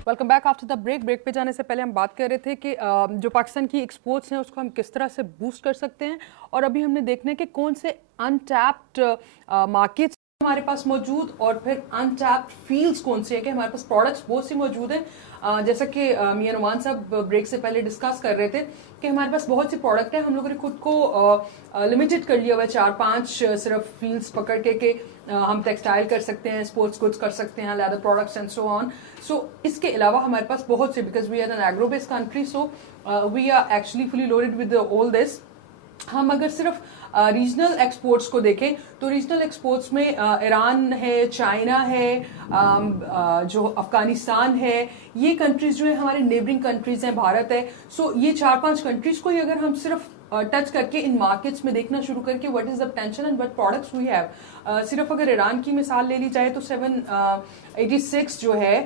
Welcome back after the break पे जाने से पहले हम बात कर रहे थे कि जो पाकिस्तान की एक्सपोर्ट्स हैं उसको हम किस तरह से बूस्ट कर सकते हैं, और अभी हमने देखना है कि कौन से अनटैप्ड मार्केट्स हमारे पास मौजूद और फिर अनटैप्ड फील्ड्स कौन से हैं कि हमारे पास प्रोडक्ट्स बहुत सी मौजूद हैं। जैसा कि मियां नुमान साहब ब्रेक से पहले डिस्कस कर रहे थे कि हमारे पास बहुत सी प्रोडक्ट है, हम लोगों ने खुद को लिमिटेड कर लिया हुआ है 4-5 सिर्फ फील्ड्स पकड़ के हम टेक्सटाइल कर सकते हैं, स्पोर्ट्स गुड्स कर सकते हैं, leather products and so on. So इसके अलावा हमारे पास बहुत से, because we are an agro based country, so we are actually fully loaded with all this. हम अगर सिर्फ रीजनल एक्सपोर्ट्स को देखें तो रीजनल एक्सपोर्ट्स में ईरान है, चाइना है, जो अफगानिस्तान है, ये कंट्रीज जो है हमारे नेबरिंग कंट्रीज हैं, भारत है। सो ये 4-5 कंट्रीज को ही अगर हम सिर्फ टच करके इन मार्केट्स में देखना शुरू करके what is the potential and what products we have. सिर्फ अगर ईरान की मिसाल ले ली जाए तो 786 जो है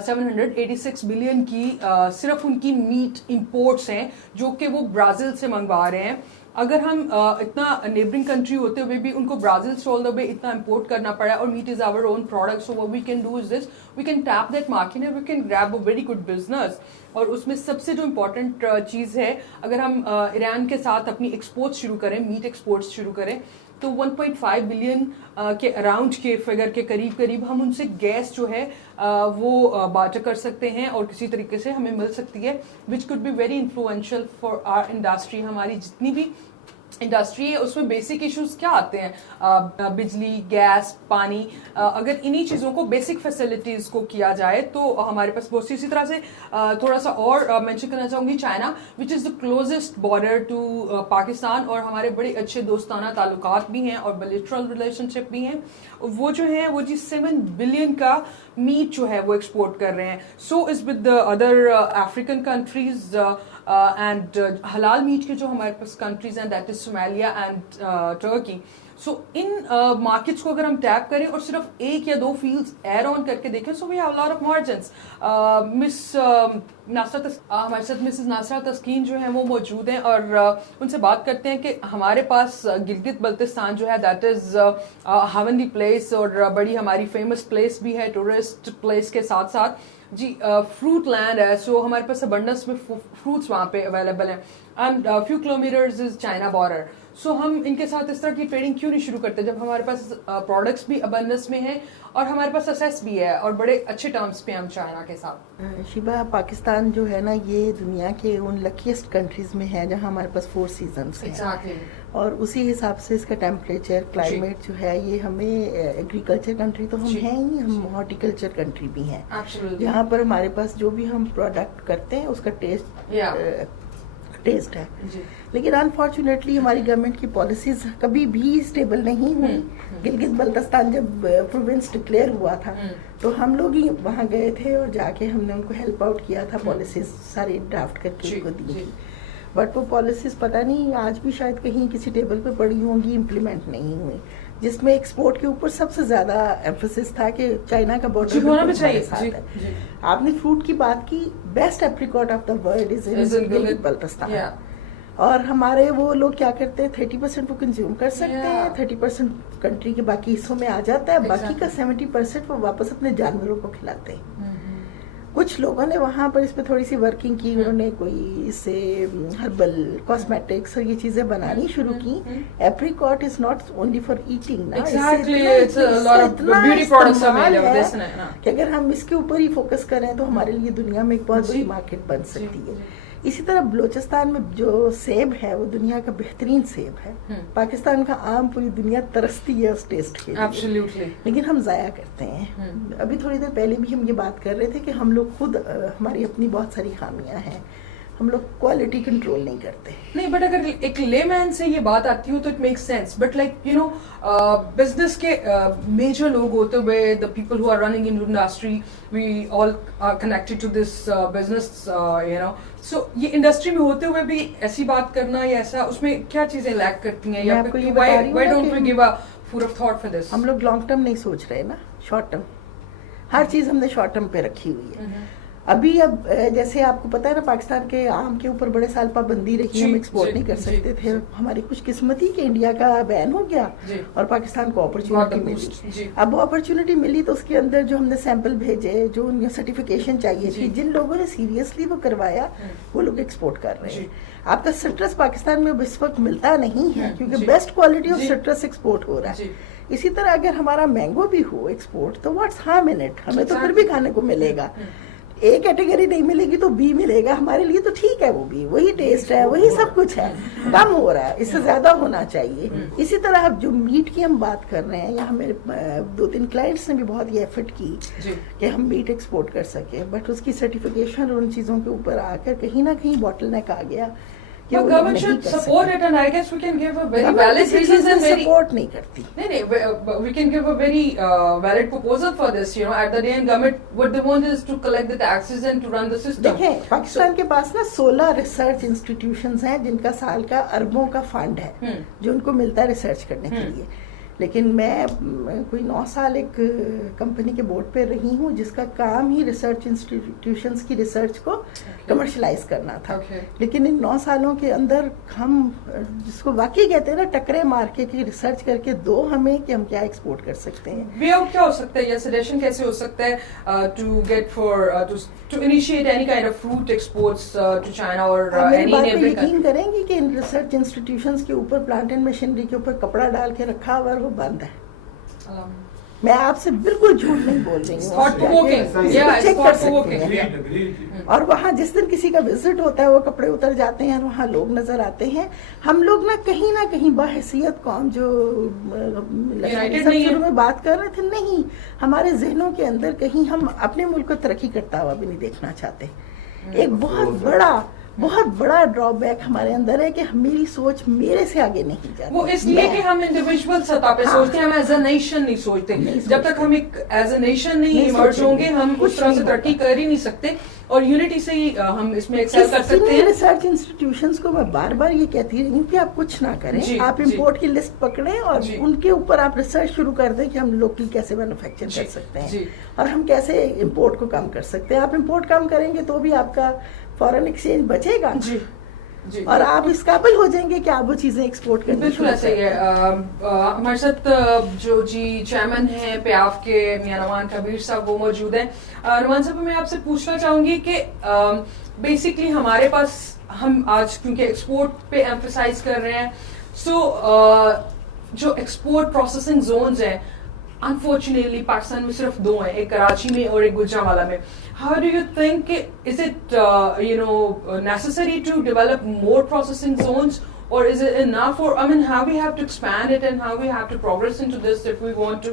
786 बिलियन की सिर्फ उनकी मीट इंपोर्ट्स हैं जो कि वो ब्राजील से मंगवा रहे हैं। अगर हम इतना नेबरिंग कंट्री होते हुए भी उनको ब्राजील से ऑल द वे इतना इंपोर्ट करना पड़ा, और meat is our own product, so what we can do is this, we can tap that market and we can grab a very good business. और उसमें सबसे जो इम्पोर्टेंट चीज़ है, अगर हम ईरान के साथ अपनी एक्सपोर्ट्स शुरू करें, मीट एक्सपोर्ट्स शुरू करें, तो 1.5 बिलियन के अराउंड के फिगर के करीब हम उनसे गैस जो है वो बार्टर कर सकते हैं और किसी तरीके से हमें मिल सकती है, which could be very influential for our industry. हमारी जितनी भी इंडस्ट्री है उसमें बेसिक इश्यूज क्या आते हैं? बिजली, गैस, पानी, अगर इन्हीं चीज़ों को बेसिक फैसिलिटीज़ को किया जाए तो हमारे पास बहुत सी इसी तरह से थोड़ा सा और मेंशन करना चाहूँगी China which is the closest border to Pakistan, और हमारे बड़े अच्छे दोस्ताना ताल्लुकात भी हैं और बिलेटरल रिलेशनशिप भी हैं। वो जो है वो जी 7 बिलियन का मीट जो है वो एक्सपोर्ट कर रहे हैं। So is with the other African countries and हलाल मीट के जो हमारे पास कंट्रीज हैं that is Somalia and Turkey. So in markets को अगर हम टैप करें और सिर्फ एक या दो फील्ड्स एड ऑन करके देखें, so we have lot of margins. Miss हमारे साथ मिसेस नासरा तस्कीन जो है वो मौजूद हैं और उनसे बात करते हैं कि हमारे पास गिलगित बल्तिस्तान जो है दैट इज हेवनली प्लेस और बड़ी हमारी फेमस प्लेस भी है टूरिस्ट प्लेस के साथ साथ जी। फ्रूट लैंड है, सो हमारे पास अबंडेंस में फ्रूट्स वहाँ पे अवेलेबल हैं and few kilometers is China border. So हम इनके साथ इस तरह की ट्रेडिंग क्यों नहीं शुरू करते जब हमारे पास प्रोडक्ट्स भी अबंडेंस में हैं और हमारे पास एक्सेस भी है और बड़े अच्छे टर्म्स पे हम चाइना के साथ। शिबा, पाकिस्तान जो है ना ये दुनिया के उन लकीस्ट कंट्रीज में है जहाँ हमारे पास 4 सीजन्स हैं। Exactly. और उसी हिसाब से इसका टेम्परेचर, क्लाइमेट जो है ये हमें एग्रीकल्चर कंट्री तो हम हैं ही, हम हॉर्टिकल्चर कंट्री भी हैं। Absolutely. यहाँ पर हमारे पास जो भी हम प्रोडक्ट करते हैं उसका टेस्ट है। जी। लेकिन अनफॉर्चुनेटली हमारी गवर्नमेंट की पॉलिसीज कभी भी स्टेबल नहीं हुई। गिलगित बल्तिस्तान जब प्रोविंस डिक्लेयर हुआ था तो हम लोग ही वहाँ गए थे और जाके हमने उनको हेल्प आउट किया था, पॉलिसीज सारी ड्राफ्ट करके उनको दी थी। बट वो पॉलिसीज पता नहीं आज भी शायद कहीं किसी टेबल पे पड़ी होंगी, इम्प्लीमेंट नहीं हुई, जिसमें एक्सपोर्ट के ऊपर सबसे ज्यादा एम्फोसिस था कि चाइना का बॉर्डर हमारे साथ है। आपने फ्रूट की बात की, best apricot of the world is in Gilgit Baltistan. और हमारे वो लोग क्या करते हैं 30% वो कंज्यूम कर सकते हैं, 30% कंट्री के बाकी हिस्सों में आ जाता है, बाकी का 70% वो वापस अपने जानवरों को खिलाते हैं। कुछ लोगों ने वहाँ पर इस पे थोड़ी सी वर्किंग की, उन्होंने कोई इससे हर्बल कॉस्मेटिक्स और ये चीजें बनानी शुरू की। Apricot is not only for eating ना, कि अगर हम इसके ऊपर ही फोकस करें तो हमारे लिए दुनिया में एक बहुत बड़ी मार्केट बन सकती है। इसी तरह बलोचिस्तान में जो सेब है वो दुनिया का बेहतरीन सेब है। पाकिस्तान का आम पूरी दुनिया तरसती है उस टेस्ट के लिए। Absolutely. लेकिन हम जाया करते हैं। अभी थोड़ी देर पहले भी हम ये बात कर रहे थे कि हम लोग खुद हमारी अपनी बहुत सारी खामियां हैं, हम लोग क्वालिटी कंट्रोल नहीं करते। नहीं, बट अगर एक लेमैन से ये बात आती हो तो it makes sense, but like you know business के मेजर लोग होते हुए, the people who are running in industry, we all are connected to this business you know, so ये इंडस्ट्री में होते हुए भी ऐसी बात करना या ऐसा, उसमें क्या चीजें लैक करती हैं या फिर why don't we give a food of thought for this? हम लोग लॉन्ग टर्म नहीं सोच रहे ना, शॉर्ट टर्म। हर चीज हमने शॉर्ट टर्म पे रखी हुई है। अभी अब जैसे आपको पता है ना पाकिस्तान के आम के ऊपर बड़े साल पाबंदी रही, हम एक्सपोर्ट नहीं कर सकते थे। हमारी खुशकिस्मती कि इंडिया का बैन हो गया और पाकिस्तान को अपॉर्चुनिटी मिली। अब वो अपॉर्चुनिटी मिली तो उसके अंदर जो हमने सैंपल भेजे, जो उन्हें सर्टिफिकेशन चाहिए थी, जिन लोगों ने सीरियसली वो करवाया वो लोग एक्सपोर्ट कर रहे हैं। आपका सिट्रस पाकिस्तान में इस वक्त मिलता नहीं है क्योंकि best quality of citrus export हो रहा है। इसी तरह अगर हमारा मैंगो भी हो एक्सपोर्ट तो व्हाट्स हार्म इन इट, हमें तो फिर भी खाने को मिलेगा। ए कैटेगरी नहीं मिलेगी तो बी मिलेगा, हमारे लिए तो ठीक है, वो भी वही टेस्ट है, वही सब कुछ है, कम हो रहा है, इससे ज्यादा होना चाहिए। इसी तरह अब जो मीट की हम बात कर रहे हैं, यहाँ मेरे 2-3 क्लाइंट्स ने भी बहुत ये एफर्ट की कि हम मीट एक्सपोर्ट कर सके, बट उसकी सर्टिफिकेशन और उन चीजों के ऊपर आकर कहीं ना कहीं बॉटलनेक आ गया। But government should support it, and I guess we can give a very valid reason and very support नहीं करती। नहीं, we can give a very valid proposal for this. You know, at the day, and government what they want is to collect the taxes and to run the system. देखें, पाकिस्तान के पास ना 16 research institutions हैं जिनका साल का अरबों का fund है जो उनको मिलता है रिसर्च करने के लिए। लेकिन मैं कोई 9 साल एक कंपनी के बोर्ड पे रही हूँ जिसका काम ही रिसर्च इंस्टीट्यूशंस की रिसर्च को कमर्शलाइज करना था। लेकिन इन 9 सालों के अंदर हम जिसको वाकई कहते हैं ना टकरे मार के कि रिसर्च करके दो हमें कि हम क्या एक्सपोर्ट कर सकते हैं। वे आउट क्या हो सकता है या सजेशन कैसे हो सकता है to get for to initiate any kind of fruit exports to China और एनी नेबरिंग? यकीन करेंगे कि इन रिसर्च इंस्टीट्यूशंस के ऊपर प्लांट एंड मशीनरी के ऊपर कपड़ा डाल के रखा हुआ वो बंद है। मैं आपसे बिल्कुल झूठ नहीं बोल रही हूँ, Thought provoking. इसको Yeah, it's check कर thought सकते provoking. हैं। और वहाँ जिस दिन किसी का विजिट होता है वो कपड़े उतर जाते हैं, वहाँ लोग नजर आते हैं। हम लोग ना कहीं बाहैसियत कौम जो United सब नहीं है। शुरू में बात कर रहे थे, नहीं, हमारे जहनों के अंदर कहीं हम अपने मुल्क को तरक्की करता हुआ भी नहीं देखना चाहते। एक बहुत बड़ा ड्रॉबैक हमारे अंदर है कि मेरी सोच मेरे से आगे नहीं जाती। वो इसलिए कि हम इंडिविजुअल सतह पे हाँ। सोचते हैं, हम एज अ नेशन नहीं सोचते। नहीं जब तक हम एक एज अ नेशन नहीं नहीं इमर्ज सोचेंगे, होंगे, हम कुछ उस तरह से नहीं तरक्की होगा। कर ही नहीं सकते। और यूनिटी से ही हम इसमें एक्सेल कर सकते इतने हैं। रिसर्च इंस्टीट्यूशंस को मैं बार बार ये कहती रही हूँ कि आप कुछ ना करें, जी, आप जी। इंपोर्ट की लिस्ट पकड़ें और जी। उनके ऊपर आप रिसर्च शुरू कर दें कि हम लोकल कैसे मैन्युफैक्चर जी, कर सकते हैं जी। और हम कैसे इंपोर्ट को कम कर सकते हैं। आप इंपोर्ट कम करेंगे तो भी आपका फॉरेन एक्सचेंज बचेगा जी जी और आप इस काबिल हो जाएंगे कि आप वो चीजें एक्सपोर्ट करनी बिल्कुल शुरू ऐसा ही है। करें। हमारे साथ जो जी चेयरमैन हैं प्याफ के मियां नवान कबीर साहब वो मौजूद हैं। नवान साहब, मैं आपसे पूछना चाहूंगी कि बेसिकली हमारे पास, हम आज क्योंकि एक्सपोर्ट पे एम्फेसाइज कर रहे हैं, सो जो एक्सपोर्ट प्रोसेसिंग जोन्स हैं अनफॉर्चुनेटली पाकिस्तान में सिर्फ दो हैं, एक कराची में और एक गुजरांवाला में। How do you think, is it necessary to develop more processing zones, or is it enough, or I mean how we have to expand it and how we have to progress into this if we want to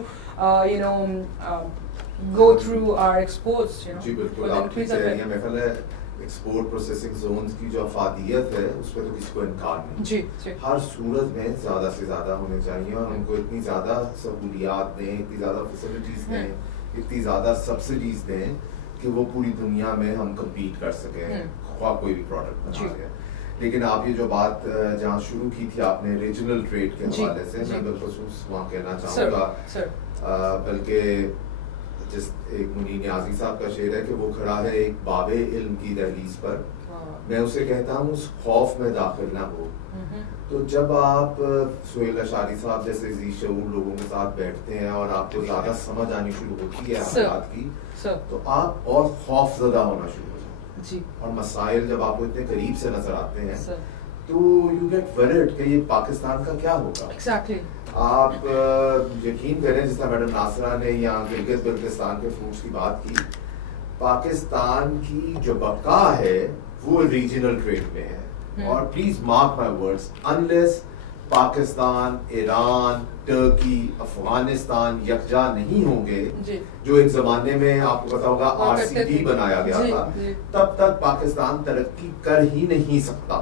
go through our exports, जी बिल्कुल, with आप increase कह of रही it? हैं। मेरे ख्याल है export processing Jones की जो अफादियत है उस पर तो किसी को इनकार नहीं। जी जी हर सूरत में ज़्यादा से ज़्यादा होने चाहिए और उनको इतनी ज़्यादा सहूलियात दें, इतनी ज़्यादा फैसिलिटीज़ दें, इतनी ज़्यादा सब्सिडीज़ दें कि वो पूरी दुनिया में हम कम्पीट कर सकें, ख्वाह कोई भी प्रोडक्ट बना जी। रहे। लेकिन आप ये जो बात जहाँ शुरू की थी आपने रीजनल ट्रेड के जी, हवाले से, जी। मैं बिलखुसूस वहाँ कहना सर चाहूँगा, सर बल्कि जिस एक मुनी न्याजी साहब का शेर है कि वो खड़ा है एक बाबे इल्म की दहलीज पर, मैं उसे कहता हूँ उस खौफ में दाखिल ना हो। तो जब आप सुहेल अशारी साहब जैसे ज़ी-शऊर लोगों के साथ बैठते हैं और आपको ज़्यादा समझ आनी शुरू होती है सर, हालात की, सर तो आप और खौफज़दा होना शुरू हो जाते जी हैं और मसाइल जब आपको इतने करीब से नजर आते हैं सर तो यू गेट वरीड कि ये पाकिस्तान का क्या होगा। एग्जैक्टली आप यकीन करें, जिस तरह मैडम नासरा ने यहाँ गिलगित बल्तिस्तान के फ्रूट्स की बात की, पाकिस्तान की जो बका है वो रीजनल ट्रेड में है। और please mark my words, unless Pakistan, Iran, Turkey, Afghanistan यकजा नहीं होंगे, जी जो एक जमाने में आपको पता होगा हुआ करते आरसीडी थे। बनाया गया जी, था, जी। तब तक पाकिस्तान तरक्की कर ही नहीं सकता।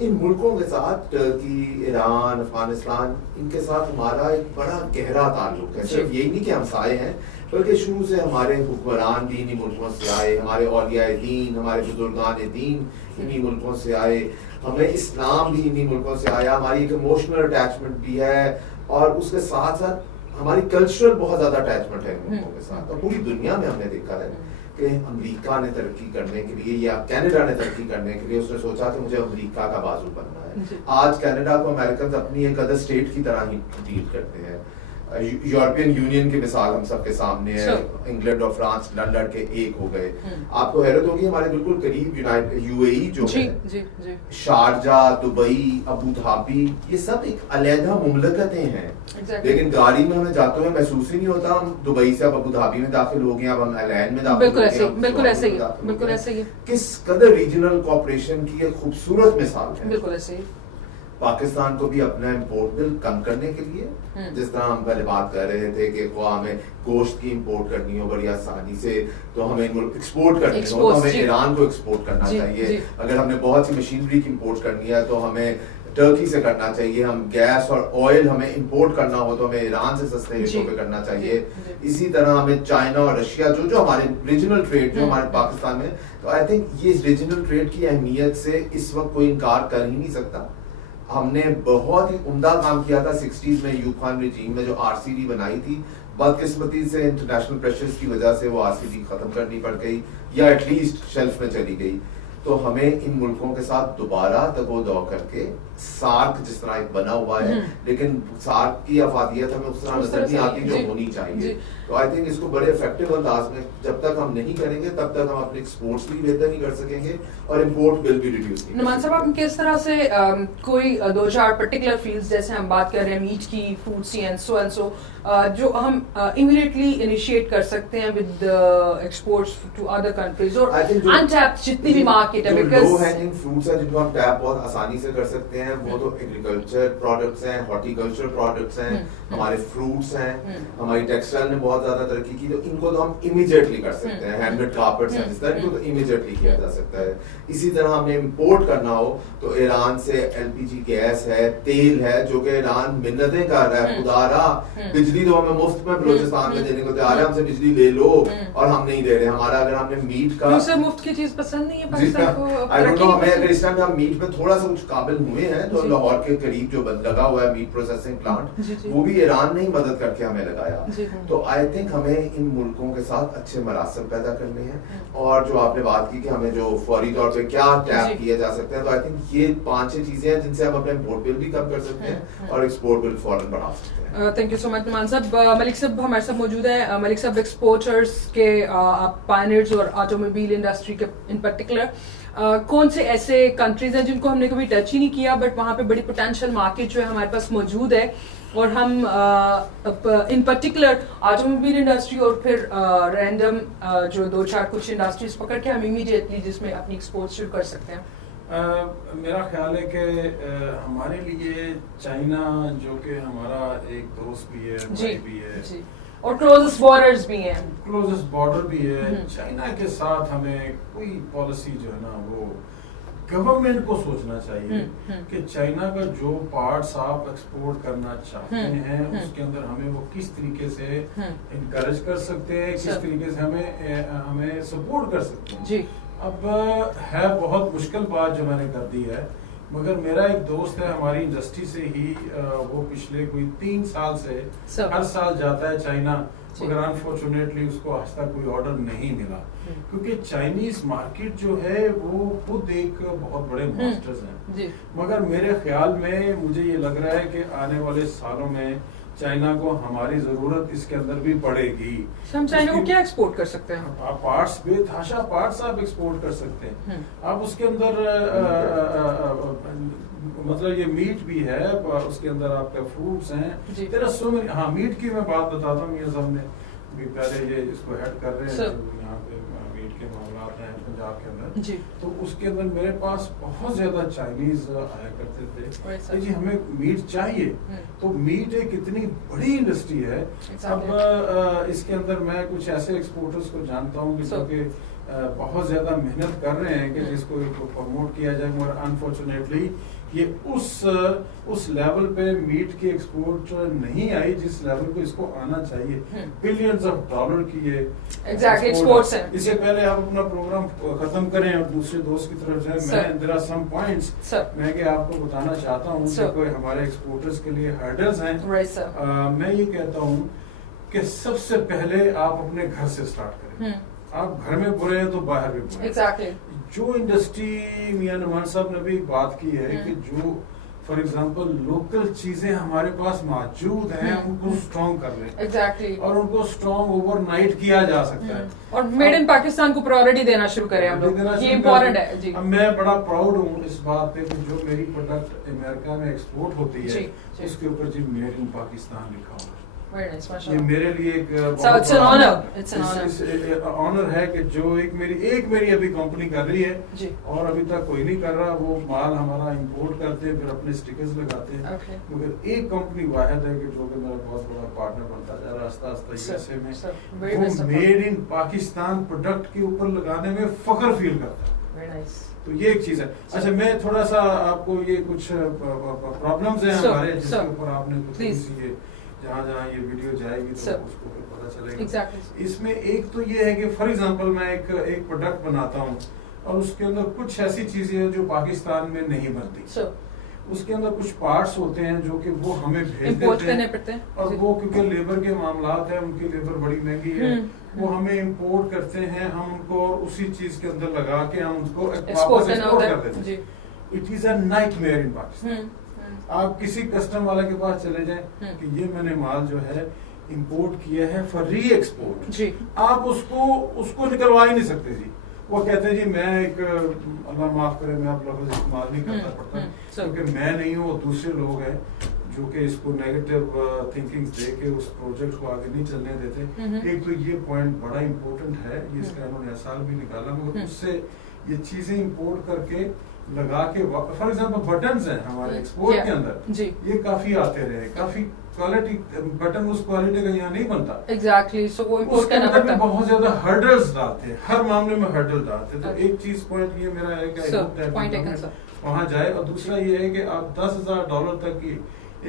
इन मुल्कों के साथ टर्की, ईरान, अफगानिस्तान, इनके साथ हमारा एक बड़ा गहरा ताल्लुक है। सिर्फ यही नहीं कि हमसाये हैं, बल्कि शुरू से हमारे हुक्मरान भी इन्हीं मुल्कों से आए, हमारे औलियाए दीन, हमारे बुजुर्गान दीन इन्हीं मुल्कों से आए, हमें इस्लाम भी इन्हीं मुल्कों से आया, हमारी एक इमोशनल अटैचमेंट भी है और उसके साथ साथ हमारी कल्चरल बहुत ज्यादा अटैचमेंट है इन मुल्कों के साथ। और पूरी दुनिया में हमने देखा है कि अमेरिका ने तरक्की करने के लिए या कनाडा ने तरक्की करने के लिए उसने सोचा कि मुझे अमेरिका का बाजू बनना है। आज कनाडा को अमेरिकन अपनी एक अदर स्टेट की तरह ही ट्रीट करते हैं। यूरोपियन यूनियन की मिसाल हम सबके सामने है, इंग्लैंड और फ्रांस लड़ लड़ के एक हो गए। आपको हैरत होगी हमारे बिल्कुल करीब यूएई जो जी है, जी जी शारजा, दुबई, अबू धाबी, ये सब एक अलहदा मुमलकतें हैं। एग्जैक्टली लेकिन गाड़ी में हमें जाते हुए महसूस ही नहीं होता हम दुबई से अब अबू धाबी में दाखिल हो गए, अब हम अलैन में दाखिल बिल्कुल हो ऐसे गए, ही, हम बिल्कुल ऐसे ही, दाखिल हो बिल्कुल गए। ऐसे ही, किस कदर रीजनल कोऑपरेशन की एक खूबसूरत मिसाल है। बिल्कुल ऐसे ही। पाकिस्तान को भी अपना इम्पोर्ट बिल कम करने के लिए, जिस तरह हम पहले बात कर रहे थे कि हमें गोश्त की इंपोर्ट करनी हो बड़ी आसानी से, तो हमें एक्सपोर्ट करनी हो तो हमें ईरान को एक्सपोर्ट करना चाहिए। अगर हमने बहुत सी मशीनरी की इंपोर्ट करनी है तो हमें टर्की से करना चाहिए। हम गैस और ऑयल हमें इंपोर्ट करना हो तो हमें ईरान से सस्ते रेटों पे करना चाहिए। इसी तरह हमें चाइना और रशिया जो हमारे रीजनल ट्रेड जो हमारे पाकिस्तान में, तो आई थिंक ये रीजनल ट्रेड की अहमियत से इस वक्त कोई इनकार कर ही नहीं सकता। हमने बहुत ही उम्दा काम किया था 60s में यूब खान रिजीम में जो आरसीडी बनाई थी, बदकिस्मती से इंटरनेशनल प्रेशर्स की वजह से वो आरसीडी खत्म करनी पड़ गई या एटलीस्ट शेल्फ में चली गई। तो हमें इन मुल्कों के साथ दोबारा दगो-दौ करके सार्क जिस तरह एक बना हुआ है, लेकिन सार्क की अफादियत हमें उस तरह नजर नहीं आती जो होनी चाहिए। तो आई थिंक इसको बड़े इफेक्टिव अंदाज में जब तक हम नहीं करेंगे तब तक हम अपने एक्सपोर्ट्स भी बेहतर नहीं कर सकेंगे और इम्पोर्ट बिल भी रिड्यूस नहीं। नुमान साहब, आप किस तरह से कोई 2-4 पर्टिकुलर फील्ड्स, जैसे हम बात कर रहे हैं मीट की, फूड सी एंड सो जो हम इमीडिएटली इनिशिएट कर सकते हैं with exports to other countries और अनटैप्ड जितनी भी मार्केट है, बिकॉज़ लो हैंगिंग फ्रूट्स हैं जिनको हम टैप बहुत आसानी से कर सकते हैं, वो तो एग्रीकल्चर प्रोडक्ट्स हैं, हॉर्टिकल्चर प्रोडक्ट्स हैं, हमारे फ्रूट्स हैं, हमारी टेक्सटाइल ने बहुत ज्यादा तरक्की की, तो इनको तो हम इमीडिएटली कर सकते हैं। हैंडमेड कार्पेट्स हैं जिस तरह, इनको तो इमीडिएटली किया जा सकता है। इसी तरह हमें इंपोर्ट करना हो तो ईरान से एलपीजी गैस है, तेल है, जो कि ईरान मिन्नतें कर रहा है, खुदारा बिजली तो हमें मुफ्त में बलूचिस्तान में देने को तैयार है, हमसे बिजली ले लो, और हम नहीं दे रहे। हमारा अगर हमने मीट का दूसरे मुफ्त की चीज पसंद नहीं है पाकिस्तान को, आई डोंट नो, हमें अगर इस टाइम हम मीट में थोड़ा सा कुछ काबिल हुए हैं तो लाहौर के करीब जो लगा हुआ है मीट प्रोसेसिंग प्लांट, वो भी ईरान ने ही मदद करके हमें लगाया। तो आई थिंक हमें इन मुल्कों के साथ अच्छे मरासम पैदा करने हैं, और जो आपने बात की कि हमें जो फौरी तौर पे क्या टैप किया जा सकते हैं, तो आई थिंक ये 5-6 चीजें हैं जिनसे हम अपने इम्पोर्ट बिल भी कम कर सकते हैं और एक्सपोर्ट बिल फौरन बढ़ा सकते हैं। Thank you so much Numan साहब। मलिक साहब हमारे साथ मौजूद है। मलिक साहब, एक्सपोर्टर्स के आप पायनियर्स और ऑटोमोबाइल इंडस्ट्री के इन पर्टिकुलर कौन से ऐसे कंट्रीज हैं जिनको हमने कभी टच ही नहीं किया, बट वहाँ पे बड़ी पोटेंशियल मार्केट जो है हमारे पास मौजूद है, और हम इन पर्टिकुलर ऑटोमोबाइल इंडस्ट्री और फिर रैंडम जो 2-4 कुछ इंडस्ट्रीज पकड़ के हम इमीडिएटली जिसमें अपनी एक्सपोर्ट शुरू कर सकते हैं? मेरा ख्याल है कि हमारे लिए चाइना, जो कि हमारा एक दोस्त भी है, भाई भी है, और क्लोजेस्ट बॉर्डर्स भी हैं, क्लोजेस्ट बॉर्डर भी है। चाइना के साथ हमें कोई पॉलिसी जो है ना, वो गवर्नमेंट को सोचना चाहिए कि चाइना का जो पार्ट्स आप एक्सपोर्ट करना चाहते हैं उसके अंदर हमें वो किस तरीके से इनकरेज कर सकते हैं, किस तरीके से हमें सपोर्ट कर सकते हैं। जी अब है बहुत मुश्किल बात जो मैंने कर दी है, मगर मेरा एक दोस्त है हमारी इंडस्ट्री से ही, वो पिछले कोई 3 साल से हर साल जाता है चाइना, मगर अनफॉर्चुनेटली उसको आज तक कोई ऑर्डर नहीं मिला, क्योंकि चाइनीज मार्केट जो है वो खुद एक बहुत बड़े मास्टर्स हैं। मगर मेरे ख्याल में मुझे ये लग रहा है कि आने वाले सालों में चाइना को हमारी जरूरत इसके अंदर भी पड़ेगी। हम चाइना को क्या एक्सपोर्ट कर सकते हैं? आप पार्ट्स, बेतहाशा पार्ट्स आप एक्सपोर्ट कर सकते हैं। आप उसके अंदर मतलब ये मीट भी है, उसके अंदर आपका फ्रूट्स हैं, तेरा सो मेनी। हाँ, मीट की मैं बात बताता हूँ, ये साहब ने भी पहले ये इसको हेड कर रहे हैं, यहाँ पे मीट के मामलात हैं पंजाब के अंदर, तो उसके अंदर मेरे पास बहुत ज्यादा चाइनीज आया करते थे जी हमें मीट चाहिए। तो मीट एक इतनी बड़ी इंडस्ट्री है। अब इसके अंदर मैं कुछ ऐसे एक्सपोर्टर्स को जानता हूँ जो कि बहुत ज्यादा मेहनत कर रहे हैं कि जिसको प्रमोट किया जाए, मगर अनफॉर्चुनेटली ये उस लेवल पे मीट की एक्सपोर्ट नहीं आई जिस लेवल को इसको आना चाहिए। बिलियंस ऑफ डॉलर की ये एक्सपोर्ट्स है। इससे पहले आप अपना प्रोग्राम खत्म करें और दूसरे दोस्त की तरफ जाए, मैं देयर आर सम पॉइंट्स मैं कि आपको बताना चाहता हूँ कि कोई हमारे एक्सपोर्टर्स के लिए हर्डल्स हैं। मैं ये कहता हूँ कि सबसे पहले आप अपने घर से स्टार्ट करें। आप घर में बुरे हैं तो बाहर भी बुरे। Exactly. जो इंडस्ट्री मियां नुमान साहब ने भी बात की है कि जो फॉर एग्जांपल लोकल चीजें हमारे पास मौजूद हैं उनको स्ट्रॉन्ग कर लें। Exactly. और उनको स्ट्रॉन्ग ओवरनाइट किया जा सकता है और मेड इन पाकिस्तान को प्रायोरिटी देना शुरू करें हम लोग, ये इम्पोर्टेंट है जी। अब मैं बड़ा प्राउड हूँ इस बात पे कि जो मेरी प्रोडक्ट अमेरिका में एक्सपोर्ट होती है उसके ऊपर जी मेड इन पाकिस्तान लिखा हुआ है। ये मेरे लिए एक ऑनर है कि जो एक मेरी अभी कंपनी कर रही है और अभी तक कोई नहीं कर रहा। वो माल हमारा इंपोर्ट करते हैं, फिर अपने स्टिकर्स लगाते हैं। मगर एक कंपनी वाहिद है कि जो कि मेरा बहुत बड़ा पार्टनर बनता जा रहा है आस्ता यूएसए में, वो मेड इन पाकिस्तान प्रोडक्ट के ऊपर लगाने में फख्र फील करता है। तो ये एक चीज है। अच्छा, मैं थोड़ा सा आपको ये कुछ प्रॉब्लम्स हैं हमारे जिसके ऊपर आपने कुछ जहाँ ये वीडियो जाएगी तो उसको फिर पता चलेगा। Exactly. इसमें एक तो ये है कि फॉर एग्जांपल मैं एक प्रोडक्ट बनाता हूँ और उसके अंदर कुछ ऐसी चीजें हैं जो पाकिस्तान में नहीं बनती। उसके अंदर कुछ पार्ट्स होते हैं जो कि वो हमें भेज इम्पोर्ट देते करने हैं, पड़ते हैं और जी। वो क्योंकि लेबर के मामलात है, उनकी लेबर बड़ी महंगी है, वो हमें इंपोर्ट करते हैं, हम उनको उसी चीज के अंदर लगा के हम उनको एक्सपोर्ट वापस करना एक्सपोर्ट होता कर है देते जी। हैं। इट इज अ नाइटमेयर इन पाकिस्तान। आप किसी कस्टम वाले के पास चले जाएं कि ये मैंने माल जो है इंपोर्ट किया है फॉर री एक्सपोर्ट, जी। आप उसको निकलवा ही नहीं सकते जी। वो कहते हैं जी मैं एक अल्लाह माफ करे मैं आप लोगों से इस्तेमाल नहीं करता पड़ता क्योंकि मैं नहीं हूँ, वो दूसरे लोग हैं जो कि इसको नेगेटिव थिंकिंग दे के उस प्रोजेक्ट को आगे नहीं चलने देते। एक तो ये पॉइंट बड़ा इंपॉर्टेंट है, इसका इन्होंने साल भी निकाला, मगर उससे ये चीजें इंपोर्ट करके लगा के, फॉर एग्जांपल बटन्स हैं हमारे एक्सपोर्ट के अंदर जी। ये काफी आते रहे, काफी क्वालिटी बटन उस क्वालिटी का यहाँ नहीं बनता। एग्जैक्टली, सो वो इम्पोर्ट उसके करना अंदर भी पड़ता है। बहुत ज्यादा हर्डल्स डालते हैं, हर मामले में हर्डल डालते हैं। तो एक चीज पॉइंट ये मेरा है कि पॉइंट टेकन सर। वहाँ जाए, और दूसरा ये है कि आप $10,000 तक की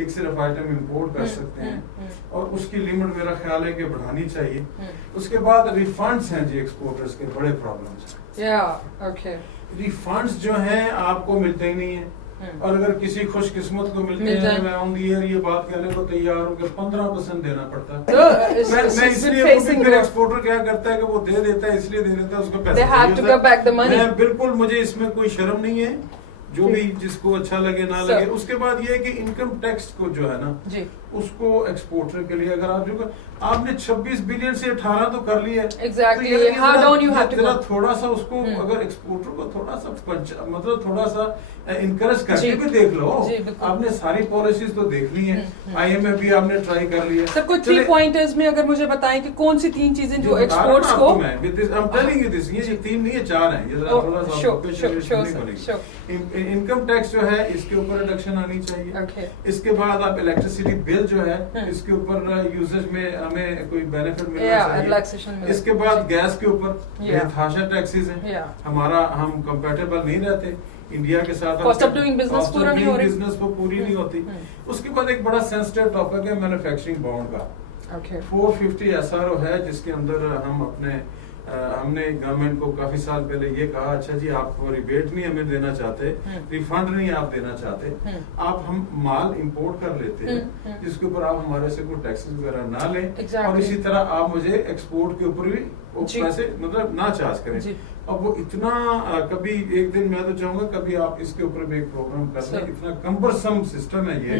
एक सिर्फ आइटम इंपोर्ट कर सकते हैं, और उसकी लिमिट मेरा ख्याल है कि बढ़ानी चाहिए। उसके बाद रिफंड्स हैं जी, एक्सपोर्टर्स के बड़े प्रॉब्लम्स हैं। या ओके, रिफंड्स जो हैं आपको मिलते ही नहीं है, और अगर किसी खुशकिस्मत को मिलते मिल जाए। हैं, मैं ऑन द एयर ये बात कहने को तैयार हूँ कि 15% देना पड़ता है। So, मैं is it इसलिए facing फिर your- एक्सपोर्टर क्या करता है कि वो दे देता है, इसलिए दे देता है, उसको पैसे They have चाहिए to होता है। give back the money. मैं बिल्कुल, मुझे इसमें कोई शर्म नहीं है, जो भी जिसको अच्छा लगे ना Sir. लगे। उसके बाद ये है कि इनकम टैक्स को जो है ना, जी, उसको एक्सपोर्टर के लिए अगर आप जो आपने 26 बिलियन से 18 तो कर लिया है, Exactly. तो ये How जरा- down you have to जरा go. थोड़ा सा उसको अगर एक्सपोर्टर को थोड़ा सा मतलब थोड़ा सा इनकरेज करके जी। भी देख लो। जी, बिल्कुल। आपने सारी पॉलिसीज तो देखनी है, IMF भी आपने ट्राई कर लिया। सर कुछ 3 पॉइंटर्स में अगर मुझे बताएं कि कौन सी 3 चीजें जो एक्सपोर्ट्स को, ये 3 नहीं है, 4 हैं। ये जरा थोड़ा सा sure, आपको sure, sure, सुननी sure, पड़ेगी। इनकम टैक्स जो है इसके ऊपर रिडक्शन आनी चाहिए। Okay. इसके बाद आप इलेक्ट्रिसिटी बिल जो है इसके ऊपर यूजेज में हमें कोई बेनिफिट मिलना Yeah, चाहिए। relaxation मिले। इसके बाद गैस के ऊपर Yeah. बेतहाशा टैक्सेस हैं। Yeah. हमारा हम कंपेटेबल नहीं रहते इंडिया के साथ। Cost of doing business पूरा नहीं हो रही। बिजनेस वो पूरी नहीं होती। उसके बाद एक बड़ा सेंसिटिव टॉपिक है मैन्युफैक्चरिंग बॉन्ड का। Okay. 450 SRO है, जिसके अंदर हम अपने हमने गवर्नमेंट को काफी साल पहले ये कहा, अच्छा जी आप रिबेट नहीं हमें देना चाहते, रिफंड नहीं आप देना चाहते, आप हम माल इंपोर्ट कर लेते हैं जिसके ऊपर आप हमारे से कोई टैक्सेस वगैरह ना लें, Exactly. और इसी तरह आप मुझे एक्सपोर्ट के ऊपर भी वो जी। पैसे मतलब ना चार्ज करें। जी। अब वो इतना कभी एक दिन मैं तो चाहूंगा कभी आप इसके ऊपर भी एक प्रोग्राम कर Sir. लें। इतना कम्बरसम सिस्टम है ये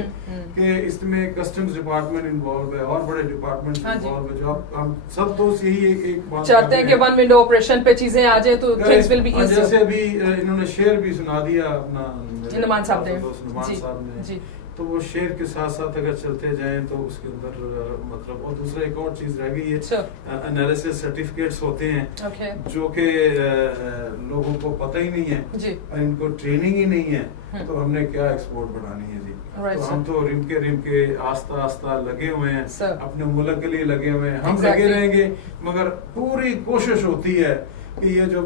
कि इसमें कस्टम्स डिपार्टमेंट इन्वॉल्व है और बड़े डिपार्टमेंट हाँ जी। इन्वॉल्व है, जो आप हम सब दोस्त यही एक बात चाहते हैं कि वन विंडो ऑपरेशन पे चीजें आ जाए तो थिंग्स विल बी और जैसे इजी। अभी इन्होंने शेयर भी सुना दिया अपना मेरे नुमान साहब ने। दोस्त नुमान जी, साहब ने, जी। तो वो शेयर के साथ साथ अगर चलते जाएं तो उसके अंदर मतलब, और दूसरा एक और चीज रह गई Sure. है, एनालिसिस सर्टिफिकेट्स होते हैं Okay. जो कि लोगों को पता ही नहीं है जी। और इनको ट्रेनिंग ही नहीं है, तो हमने क्या एक्सपोर्ट बढ़ानी है जी। Right, तो sir. हम तो रिम के आस्ता आस्ता लगे हुए हैं, Sir. अपने मुल्क के लिए लगे हुए हैं, हम Exactly. लगे रहेंगे, मगर पूरी कोशिश होती है कि ये जो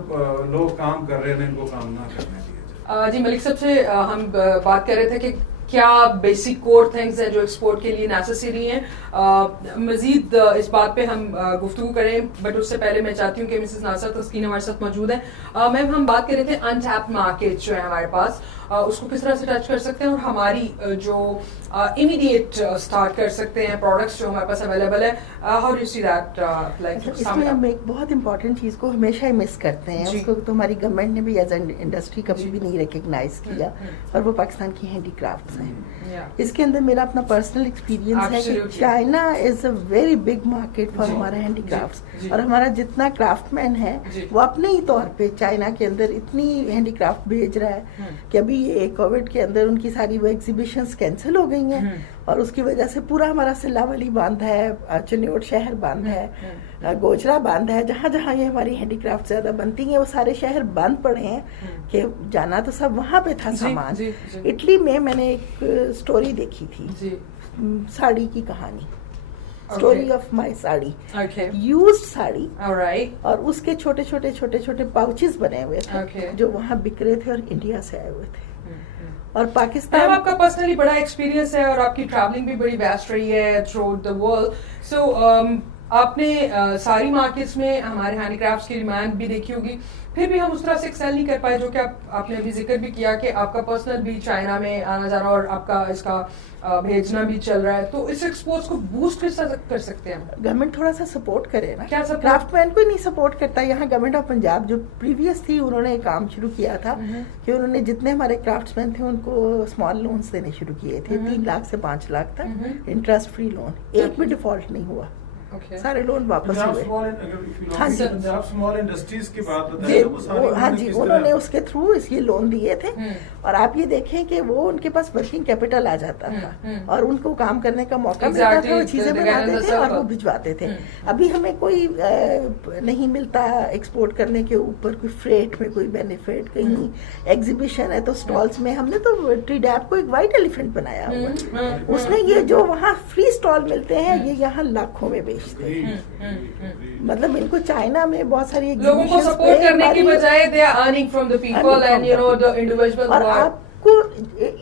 लोग काम कर रहे हैं इनको काम ना करने दिया जाए। जी मलिक साहब से हम बात कर रहे थे कि क्या बेसिक कोर थिंग्स हैं जो एक्सपोर्ट के लिए नेसेसरी हैं। मजीद इस बात पे हम गुफ्तगू करें, बट उससे पहले मैं चाहती हूँ कि मिसेस नासर तस्कीन हमारे साथ मौजूद है। मैम हम बात कर रहे थे अनटैप्ड मार्केट जो है हमारे पास, उसको किस तरह से टच कर सकते हैं और हमारी जो इमीडिएट स्टार्ट कर सकते हैं प्रोडक्ट्स जो हमारे पास अवेलेबल है। How do see that like इसमें हम एक बहुत इंपॉर्टेंट चीज़ को हमेशा ही मिस करते हैं, जी। उसको तो हमारी गवर्नमेंट ने भी एज एन इंडस्ट्री कभी भी नहीं रिकग्नाइज किया, और वो पाकिस्तान की हैंडीक्राफ्ट्स हैं। इसके अंदर मेरा अपना पर्सनल एक्सपीरियंस है कि Absolutely. China is a very big market for जी, हमारा जी, हैंडीक्राफ्ट्स, जी। और हमारा जितना क्राफ्टमैन है जी। वो अपने ही तौर पे चाइना के अंदर इतनी हैंडीक्राफ्ट भेज रहा है कि अभी ये कोविड के अंदर उनकी सारी वो एग्जीबिशंस कैंसिल हो गई हैं, और उसकी वजह से पूरा हमारा सिल्लावली बांध है, चनियोट शहर बांध है, गोजरा बांध है, जहाँ जहाँ ये हमारी हैंडीक्राफ्ट ज्यादा बनती हैं वो सारे शहर बंद पड़े हैं कि जाना तो सब वहाँ पे था जी, सामान। जी, जी। इटली में मैंने एक स्टोरी देखी थी, जी। साड़ी की कहानी, story of my sari, okay, used sari, alright, और उसके छोटे छोटे पाउचेस बने हुए थे Okay. जो वहाँ बिक रहे थे और इंडिया से आए हुए थे। और मैम पाकिस्तान आपका पर्सनली बड़ा एक्सपीरियंस है और आपकी ट्रैवलिंग भी बड़ी वेस्ट रही है थ्रू द वर्ल्ड, सो आपने सारी मार्केट्स में हमारे हैंडीक्राफ्ट्स की डिमांड भी देखी होगी, फिर भी हम उस तरह से एक्सेल नहीं कर पाए, जो कि आपने अभी जिक्र भी किया कि आपका पर्सनल भी चाइना में आना जाना और आपका इसका भेजना भी चल रहा है, तो इस एक्सपोर्ट्स को बूस्ट किस तरह कर सकते हैं हम? गवर्नमेंट थोड़ा सा सपोर्ट करे ना। क्या support? क्राफ्टमैन को ही नहीं सपोर्ट करता। यहाँ गवर्नमेंट ऑफ पंजाब जो प्रीवियस थी, उन्होंने एक काम शुरू किया था कि उन्होंने जितने हमारे क्राफ्ट्समैन थे उनको स्मॉल लोन्स देने शुरू किए थे, 3 लाख से 5 लाख तक इंटरेस्ट फ्री लोन। एक भी डिफॉल्ट नहीं हुआ, Okay. सारे लोन वापस हुए। हाँ जी। पंजाब स्मॉल इंडस्ट्रीज की बात जी, बताइए, वो सारी हाँ जी, किस तरह- उन्होंने उसके थ्रू ये लोन दिए थे। और आप ये देखें कि वो उनके पास वर्किंग कैपिटल आ जाता था और उनको काम करने का मौका मिलता था, वो Exactly, चीजें they get in बनाते the थे और circle. वो भिजवाते थे। अभी हमें कोई नहीं मिलता एक्सपोर्ट करने के ऊपर, कोई फ्रेट में कोई बेनिफिट, कहीं एग्जीबिशन है तो स्टॉल्स में। हमने तो ट्रीडैप को एक वाइट एलिफेंट बनाया हुआ है। उसने ये जो वहाँ फ्री स्टॉल मिलते हैं, ये यहाँ लाखों में बेचते हैं। मतलब इनको चाइना में बहुत सारी लोगों को exhibitions सपोर्ट पे करने की हमारी- बजाय they are earning from the people and you know the individual और आपको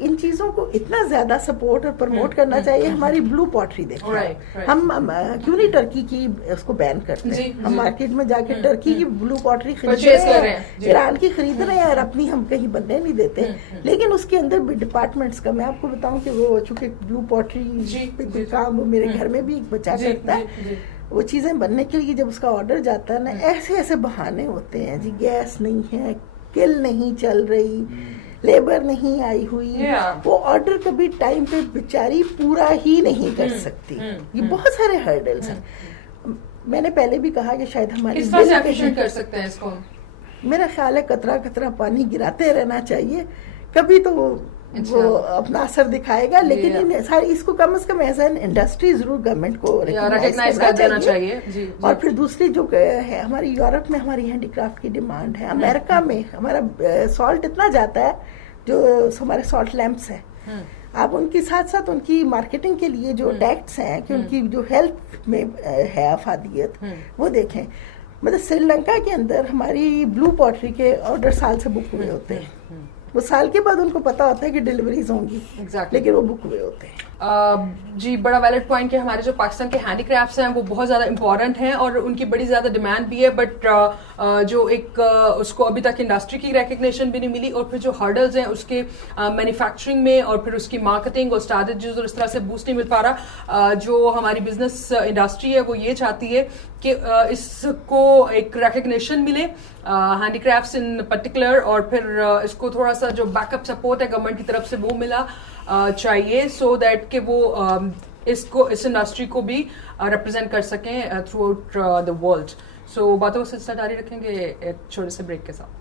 इन चीजों को इतना ज्यादा सपोर्ट और प्रमोट करना चाहिए। हमारी ब्लू पॉटरी देखिए, Right. हम क्यों नहीं टर्की की उसको बैन करते जी, हैं? हम जी। मार्केट में जाके टर्की की ब्लू पॉटरी खरीद Purchase कर रहे रहे हैं, हैं, जी। ईरान की खरीद रहे हैं और अपनी हम कहीं बनने नहीं देते। लेकिन उसके अंदर भी डिपार्टमेंट्स का मैं आपको बताऊं कि वो चूंकि ब्लू पॉटरी जी, पे जी, कोई काम वो मेरे घर में भी एक बच्चा जी, करता है। जी, जी। वो चीजें बनने के लिए जब उसका ऑर्डर जाता है ना, ऐसे ऐसे बहाने होते हैं जी, गैस नहीं है, किल नहीं चल रही, लेबर नहीं आई हुई, Yeah. वो ऑर्डर कभी टाइम पे बेचारी पूरा ही नहीं कर सकती। ये बहुत सारे हर्डल्स हैं। मैंने पहले भी कहा कि शायद हमारी किस तरह से bill पे एफिशिएंट ही- कर सकते हैं इसको हम? मेरा ख्याल है कतरा कतरा पानी गिराते रहना चाहिए, कभी तो अच्छा। वो अपना असर दिखाएगा। लेकिन Yeah. इन सारी इसको कम से कम एज एन इंडस्ट्री जरूर गवर्नमेंट को रिकॉग्नाइज कर देना चाहिए। जी, जी। और फिर दूसरी जो है, हमारी यूरोप में हमारी हैंडीक्राफ्ट की डिमांड है, अमेरिका में हमारा सॉल्ट इतना जाता है, जो हमारे सॉल्ट लैंप्स हैं, आप उनके साथ साथ उनकी मार्केटिंग के लिए जो टैक्स हैं कि उनकी जो हेल्थ में है अफादियत, वो देखें। मतलब श्रीलंका के अंदर हमारी ब्लू पॉटरी के ऑर्डर साल से बुक हुए होते हैं। वो साल के बाद उनको पता होता है कि डिलीवरीज होंगी, Exactly. लेकिन वो बुक हुए होते हैं। जी, बड़ा वैलिड पॉइंट कि हमारे जो पाकिस्तान के हैंडीक्राफ्ट्स हैं वो बहुत ज़्यादा इंपॉर्टेंट हैं और उनकी बड़ी ज़्यादा डिमांड भी है, बट जो एक उसको अभी तक इंडस्ट्री की रिकग्निशन भी नहीं मिली, और फिर जो हर्डल्स हैं उसके मैन्युफैक्चरिंग में और फिर उसकी मार्केटिंग और स्ट्रैटेजीज और इस तरह से बूस्ट नहीं मिल पा रहा। जो हमारी बिजनेस इंडस्ट्री है वो ये चाहती है कि इसको एक रिकग्निशन मिले, हैंडीक्राफ्ट्स इन पर्टिकुलर, और फिर इसको थोड़ा सा जो बैकअप सपोर्ट है गवर्नमेंट की तरफ से वो मिला चाहिए, सो दैट कि वो इसको इस इंडस्ट्री को भी रिप्रेजेंट कर सकें थ्रू आउट द वर्ल्ड। सो बातों को सिलसिला जारी रखेंगे एक छोटे से ब्रेक के साथ।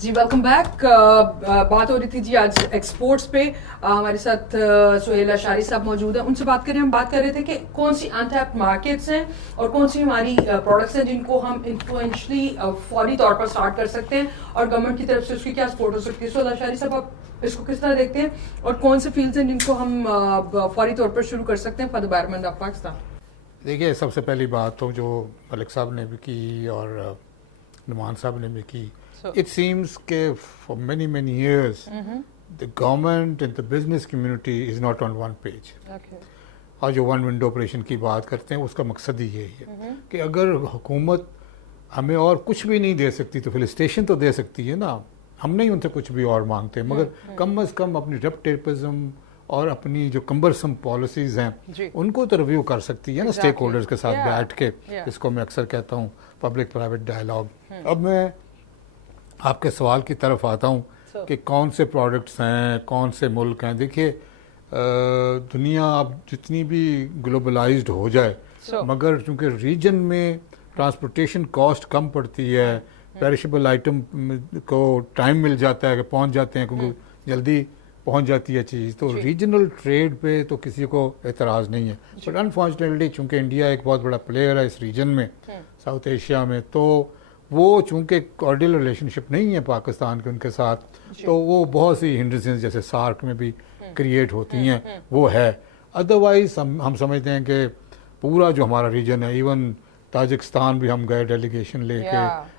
जी, वेलकम बैक। बात हो रही थी जी आज एक्सपोर्ट्स पे। हमारे साथ सुहेल अशारी साहब मौजूद हैं, उनसे बात करें। हम बात कर रहे थे कि कौन सी अनटैप्ड मार्केट्स हैं और कौन सी हमारी प्रोडक्ट्स हैं जिनको हम इन्फ्लुएंशली फौरी तौर पर स्टार्ट कर सकते हैं और गवर्नमेंट की तरफ से उसकी क्या सपोर्ट हो सकती है। सुहेल अशारी साहब, आप इसको किस तरह देखते हैं और कौन से फील्ड्स हैं जिनको हम फौरी तौर पर शुरू कर सकते हैं for the betterment of Pakistan? देखिए, सबसे पहली बात तो जो मलिक साहब ने भी की और नुमान साहब ने भी की, it seems that for many years the government and the business community is not on one page. और जो वन विंडो ऑपरेशन की बात करते हैं उसका मकसद ही यही है कि अगर हुकूमत हमें और कुछ भी नहीं दे सकती तो फिर स्टेशन तो दे सकती है ना। हम नहीं उनसे कुछ भी और मांगते, मगर कम अज़ कम अपनी रेपुटेटिज्म और अपनी जो कम्बरसम पॉलिसीज़ हैं उनको तो रिव्यू कर सकती है ना, स्टेक होल्डर्स के साथ बैठ के। इसको मैं अक्सर कहता हूँ पब्लिक प्राइवेट डायलॉग। अब मैं आपके सवाल की तरफ आता हूँ कि कौन से प्रोडक्ट्स हैं, कौन से मुल्क हैं। देखिए, दुनिया अब जितनी भी ग्लोबलाइज्ड हो जाए, मगर चूँकि रीजन में ट्रांसपोर्टेशन कॉस्ट कम पड़ती है, पेरिशेबल आइटम को टाइम मिल जाता है कि पहुँच जाते हैं, क्योंकि जल्दी पहुँच जाती है चीज़, तो रीजनल ट्रेड पे तो किसी को एतराज़ नहीं है। बट अनफॉर्चुनेटली चूँकि इंडिया एक बहुत बड़ा प्लेयर है इस रीजन में, साउथ एशिया में, तो वो चूँकि कॉर्डियल रिलेशनशिप नहीं है पाकिस्तान के उनके साथ, तो वो बहुत सी हिंड्रेंसेस जैसे सार्क में भी क्रिएट होती हैं, वो है। अदरवाइज हम समझते हैं कि पूरा जो हमारा रीजन है, इवन ताजिकिस्तान भी हम गए डेलीगेशन लेके,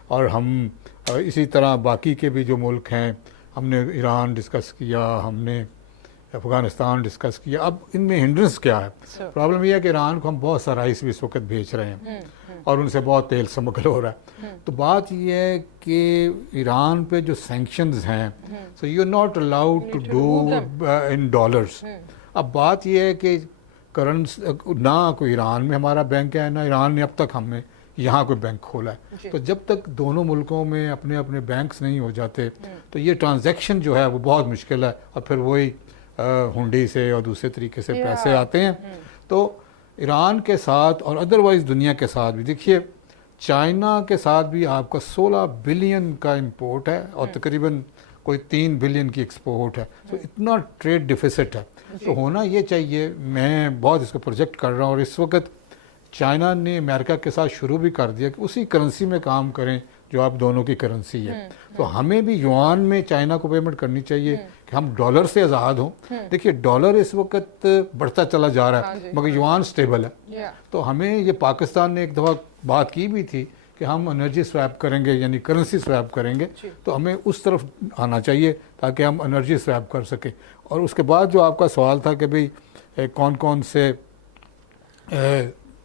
और हम इसी तरह बाकी के भी जो मुल्क हैं, हमने ईरान डिस्कस किया, हमने अफ़गानिस्तान डिस्कस किया। अब इनमें हिंड्रेंस क्या है? प्रॉब्लम यह है कि ईरान को हम बहुत सा राइस भी इस वक्त भेज रहे हैं और उनसे बहुत तेल स्मगल हो रहा है। तो बात यह है कि ईरान पे जो सैंक्शंस हैं, so you are not allowed to do in dollars. अब बात यह है कि करंस ना कोई ईरान में हमारा बैंक है, ना ईरान ने अब तक हमें यहाँ कोई बैंक खोला है। तो जब तक दोनों मुल्कों में अपने अपने बैंक्स नहीं हो जाते तो ये ट्रांजैक्शन जो है वो बहुत मुश्किल है, और फिर वही हुंडी से और दूसरे तरीके से पैसे आते हैं। तो ईरान के साथ और अदरवाइज़ दुनिया के साथ भी देखिए, चाइना के साथ भी आपका 16 बिलियन का इंपोर्ट है और तकरीबन कोई 3 बिलियन की एक्सपोर्ट है। तो इतना ट्रेड डिफिसिट है। तो होना ये चाहिए, मैं बहुत इसको प्रोजेक्ट कर रहा हूँ, और इस वक्त चाइना ने अमेरिका के साथ शुरू भी कर दिया कि उसी करेंसी में काम करें जो आप दोनों की करेंसी है। तो हमें भी युआन में चाइना को पेमेंट करनी चाहिए कि हम डॉलर से आज़ाद हों। देखिए डॉलर इस वक्त बढ़ता चला जा रहा है, मगर युआन स्टेबल है। तो हमें ये पाकिस्तान ने एक दफ़ा बात की भी थी कि हम एनर्जी स्वैप करेंगे, यानी करेंसी स्वैप करेंगे। तो हमें उस तरफ आना चाहिए ताकि हम एनर्जी स्वैप कर सकें। और उसके बाद जो आपका सवाल था कि भाई कौन कौन से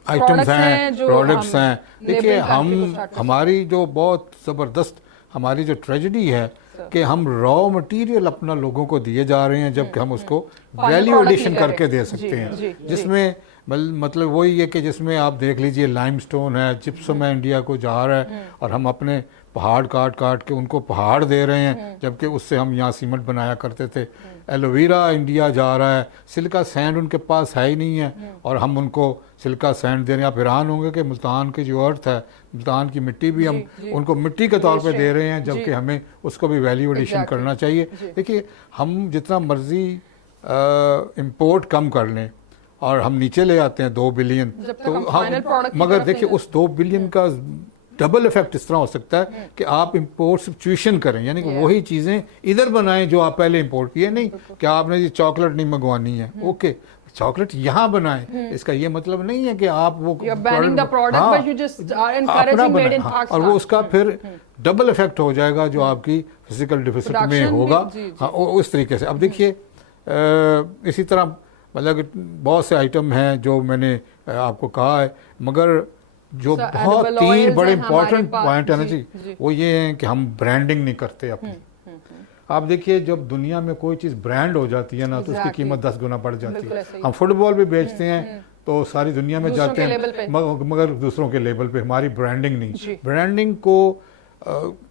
आइटम्स हैं, प्रोडक्ट्स हैं, देखिए हमारी जो बहुत ज़बरदस्त हमारी जो ट्रेजेडी है कि हम रॉ मटेरियल अपना लोगों को दिए जा रहे हैं, जबकि हम उसको वैल्यू एडिशन करके दे सकते हैं, जिसमें मतलब वही है कि जिसमें आप देख लीजिए लाइमस्टोन है, जिप्सम है, इंडिया को जा रहा है और हम अपने पहाड़ काट काट के उनको पहाड़ दे रहे हैं, जबकि उससे हम यहाँ सीमेंट बनाया करते थे। एलोवेरा इंडिया जा रहा है, सिल्का सैंड उनके पास है ही नहीं है और हम उनको सिल्का सैंड दे रहे हैं। आप हैरान होंगे कि मुल्तान की जो अर्थ है, मुल्तान की मिट्टी भी हम उनको मिट्टी के तौर पे दे रहे हैं, जबकि हमें उसको भी वैल्यू एडिशन करना चाहिए। देखिए हम जितना मर्जी इंपोर्ट कम कर लें और हम नीचे ले आते हैं 2 बिलियन, तो हम मगर देखिए उस 2 बिलियन का डबल इफेक्ट इस तरह हो सकता है कि आप इंपोर्ट सब्स्टिट्यूशन करें, यानी कि वही चीज़ें इधर बनाएं जो आप पहले इंपोर्ट किए। नहीं कि आपने ये चॉकलेट नहीं मंगवानी है, ओके चॉकलेट यहाँ बनाएं, इसका ये मतलब नहीं है कि आप वो अपना बनाएं, और वो उसका फिर डबल इफेक्ट हो जाएगा जो आपकी फिजिकल डिफिसिट में होगा। हाँ, उस तरीके से। अब देखिए इसी तरह मतलब बहुत से आइटम हैं जो मैंने आपको कहा है, मगर जो बहुत 3 बड़े इंपॉर्टेंट पॉइंट है ना जी, वो ये है कि हम ब्रांडिंग नहीं करते अपनी। आप देखिए जब दुनिया में कोई चीज़ ब्रांड हो जाती है ना, तो उसकी कीमत 10 गुना बढ़ जाती है। हम फुटबॉल भी बेचते हैं तो सारी दुनिया में जाते हैं, मगर दूसरों के लेवल पे, हमारी ब्रांडिंग नहीं। ब्रांडिंग को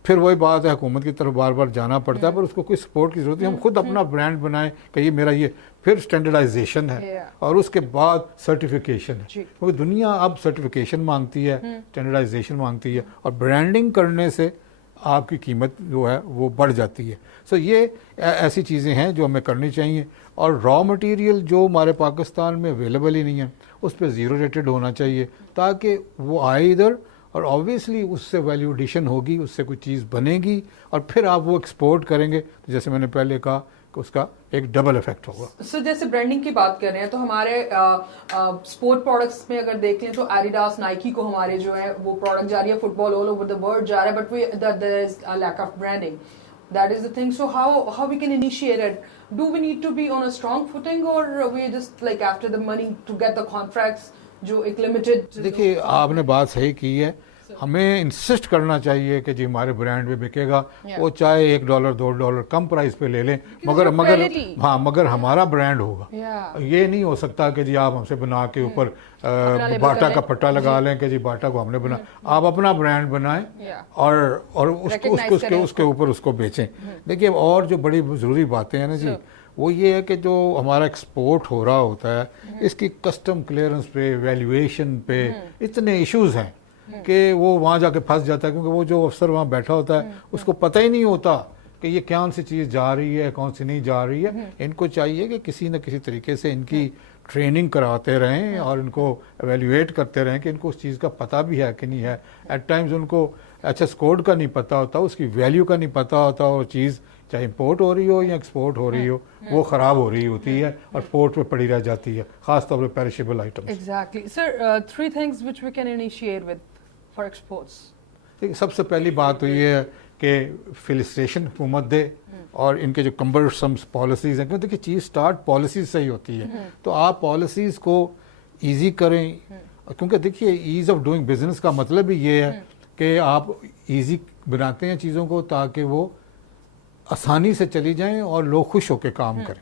फिर वही बात है, हुकूमत की तरफ बार बार जाना पड़ता है, पर उसको कोई सपोर्ट की जरूरत है। हम खुद अपना ब्रांड बनाएं कि ये मेरा, ये फिर स्टैंडर्डाइजेशन है और उसके बाद सर्टिफिकेशन है, क्योंकि दुनिया अब सर्टिफिकेशन मांगती है, स्टैंडर्डाइजेशन मांगती है, और ब्रांडिंग करने से आपकी कीमत जो है वो बढ़ जाती है। सो ये ऐसी चीज़ें हैं जो हमें करनी चाहिए। और रॉ मटेरियल जो हमारे पाकिस्तान में अवेलेबल ही नहीं है, उस पर ज़ीरो रेटेड होना चाहिए ताकि वो आए इधर, और ऑब्वियसली उससे वैल्यू एडिशन होगी, उससे कोई चीज़ बनेगी और फिर आप वो एक्सपोर्ट करेंगे, तो जैसे मैंने पहले कहा कि उसका एक डबल इफेक्ट होगा। सर जैसे ब्रांडिंग की बात कर रहे हैं तो हमारे स्पोर्ट प्रोडक्ट्स में अगर देख लें तो एडिडास, नाइकी को हमारे जो है वो प्रोडक्ट जा रही है, football all over the world जा रहा है, but there is a lack of branding, that is the thing. So how we can initiate it? Do we need to be on a strong footing और we just like after the money to get the contracts जो एक limited? देखिए आपने बात सही की है, हमें इंसिस्ट करना चाहिए कि जी हमारे ब्रांड में बिकेगा, वो चाहे $1 $2 कम प्राइस पे ले लें, मगर हमारा ब्रांड होगा। ये नहीं हो सकता कि जी आप हमसे बना के ऊपर बाटा का पट्टा लगा लें कि जी बाटा को हमने बना। आप अपना ब्रांड बनाएं और उसके ऊपर उसको बेचें। देखिए और जो बड़ी ज़रूरी बातें हैं ना जी, वो ये है कि जो हमारा एक्सपोर्ट हो रहा होता है, इसकी कस्टम क्लियरेंस पे, वैल्यूएशन पे इतने इश्यूज हैं कि वो वहाँ जाके फंस जाता है, क्योंकि वो जो अफसर वहाँ बैठा होता है उसको पता ही नहीं होता कि ये कौन सी चीज़ जा रही है, कौन सी नहीं जा रही है। इनको चाहिए कि किसी न किसी तरीके से इनकी ट्रेनिंग कराते रहें और इनको एवेल्यूएट करते रहें कि इनको उस चीज़ का पता भी है कि नहीं है। एट टाइम्स उनको HS कोड का नहीं पता होता, उसकी वैल्यू का नहीं पता होता, और चीज़ चाहे इंपोर्ट हो रही हो या एक्सपोर्ट हो रही हो, वो ख़राब हो रही होती है और पोर्ट पे पड़ी रह जाती है, ख़ासतौर पर perishable items. Exactly. Sir, 3 things which we can initiate with for exports. देखिए सबसे पहली बात तो ये है कि फिलिस्ट्रेशन हुकूमत दे और इनके जो कम्बरसम्स पॉलिसीज़ हैं, क्योंकि देखिए चीज़ स्टार्ट पॉलिसीज से ही होती है, तो आप पॉलिसीज़ को ईजी करें, क्योंकि देखिए ईज़ ऑफ डूइंग बिजनेस का मतलब ही ये है कि आप ईजी बनाते हैं चीज़ों को ताकि वो आसानी से चली जाएं और लोग खुश होकर काम करें।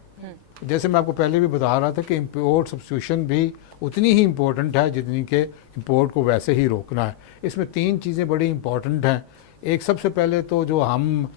जैसे मैं आपको पहले भी बता रहा था कि इंपोर्ट सब्स्टिट्यूशन भी उतनी ही इम्पोर्टेंट है जितनी कि इंपोर्ट को वैसे ही रोकना है। इसमें 3 चीज़ें बड़ी इम्पोर्टेंट हैं। एक सबसे पहले तो जो हम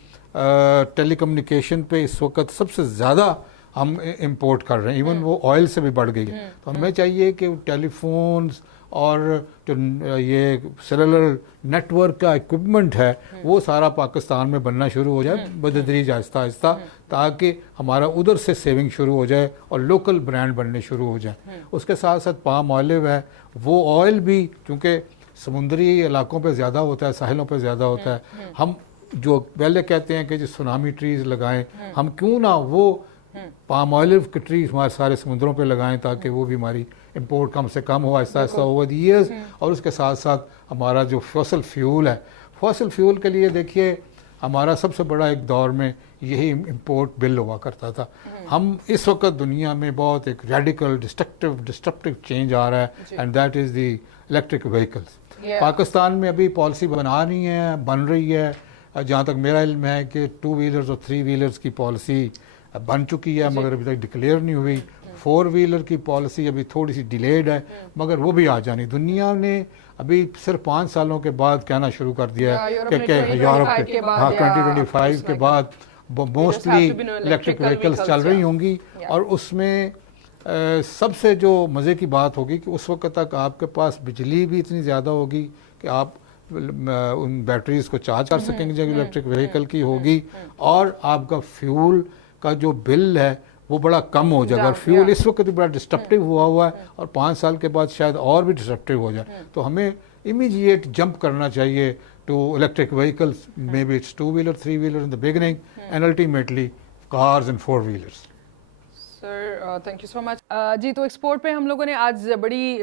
टेलीकम्युनिकेशन पे इस वक्त सबसे ज़्यादा हम इंपोर्ट कर रहे हैं, इवन वो ऑयल से भी बढ़ गई है, तो हमें चाहिए कि टेलीफोन्स और जो ये सेलुलर नेटवर्क का इक्विपमेंट है वो सारा पाकिस्तान में बनना शुरू हो जाए बतदरीज आहिस्ता आहिस्ता, ताकि हमारा उधर से सेविंग शुरू हो जाए और लोकल ब्रांड बनने शुरू हो जाए। उसके साथ साथ पाम ऑलिव है, वो ऑयल भी चूँकि समुद्री इलाकों पे ज़्यादा होता है, साहिलों पे ज़्यादा होता है, हम जो पहले कहते हैं कि जो सुनामी ट्रीज़ लगाएं, हम क्यों ना वो पाम ऑलिव के ट्रीज हमारे सारे समुद्रों पे लगाएं ताकि वो भी हमारी इंपोर्ट कम से कम हो Aahista Aahista over the years. और उसके साथ साथ हमारा जो फॉसिल फ्यूल है, फॉसिल फ्यूल के लिए देखिए हमारा सबसे बड़ा एक दौर में यही इंपोर्ट बिल हुआ करता था। हम इस वक्त दुनिया में बहुत एक रेडिकल डिस्ट्रक्टिव चेंज आ रहा है and that is the electric vehicles. Pakistan में अभी पॉलिसी बन रही है, जहाँ तक मेरा इल्म है कि 2 व्हीलर्स और 3 व्हीलर्स की पॉलिसी बन चुकी है मगर अभी तक डिक्लेयर नहीं हुई। 4 व्हीलर की पॉलिसी अभी थोड़ी सी डिलेड है मगर वो भी आ जानी। दुनिया ने अभी सिर्फ 5 सालों के बाद कहना शुरू कर दिया है कि यूरोप के 2025 के बाद मोस्टली इलेक्ट्रिक व्हीकल्स चल रही होंगी। और उसमें सबसे जो मज़े की बात होगी कि उस वक्त तक आपके पास बिजली भी इतनी ज़्यादा होगी कि आप उन बैटरीज को चार्ज कर सकेंगे जो इलेक्ट्रिक व्हीकल की होगी, और आपका फ्यूल का जो बिल है वो बड़ा कम हो जाएगा। और फ्यूल इस वक्त भी बड़ा डिस्ट्रप्टिव हुआ है और 5 साल के बाद शायद और भी डिस्ट्रप्टिव हो जाए। तो हमें इमीडिएट जंप करना चाहिए to electric vehicles, maybe it's 2 wheeler 3 wheeler in the beginning and ultimately cars and 4 wheelers. Sir thank you so much. जी, तो एक्सपोर्ट पे हम लोगों ने आज बड़ी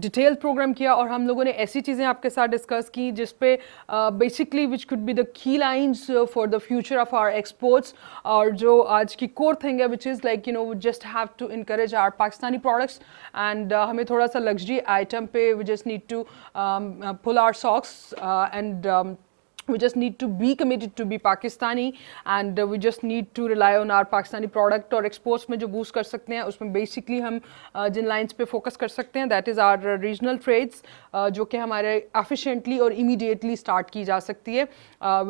डिटेल प्रोग्राम किया और हम लोगों ने ऐसी चीज़ें आपके साथ डिस्कस की जिस पे basically which could be the key lines for the future of our exports, और जो आज की कोर थिंग है which is like you know we just have to encourage our Pakistani products and हमें थोड़ा सा लग्जरी आइटम पे we just need to pull our socks and we just need to be committed to be Pakistani and we just need to rely on our Pakistani product। और exports में जो boost कर सकते हैं उसमें basically हम जिन lines पे focus कर सकते हैं that is our regional trades जो कि हमारे efficiently और immediately start की जा सकती है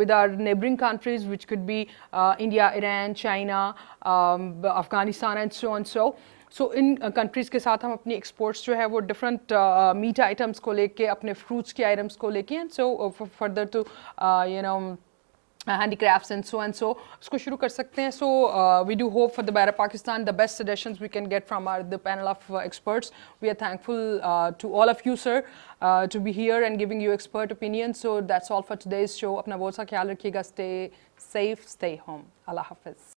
with our neighboring countries which could be India, Iran, China, Afghanistan and so on। So in countries के साथ हम अपनी एक्सपोर्ट्स जो है वो डिफरेंट मीट आइटम्स को लेके, अपने फ्रूट्स के आइटम्स को लेके and so further to you know handicrafts and so उसको शुरू कर सकते हैं। So we do hope for the better Pakistan, the best suggestions we can get from the panel of experts। We are thankful to all of you sir to be here and giving you expert opinions। So that's all for today's show। अपना बहुत सा ख्याल रखिएगा, stay safe, stay home। Allah Hafiz।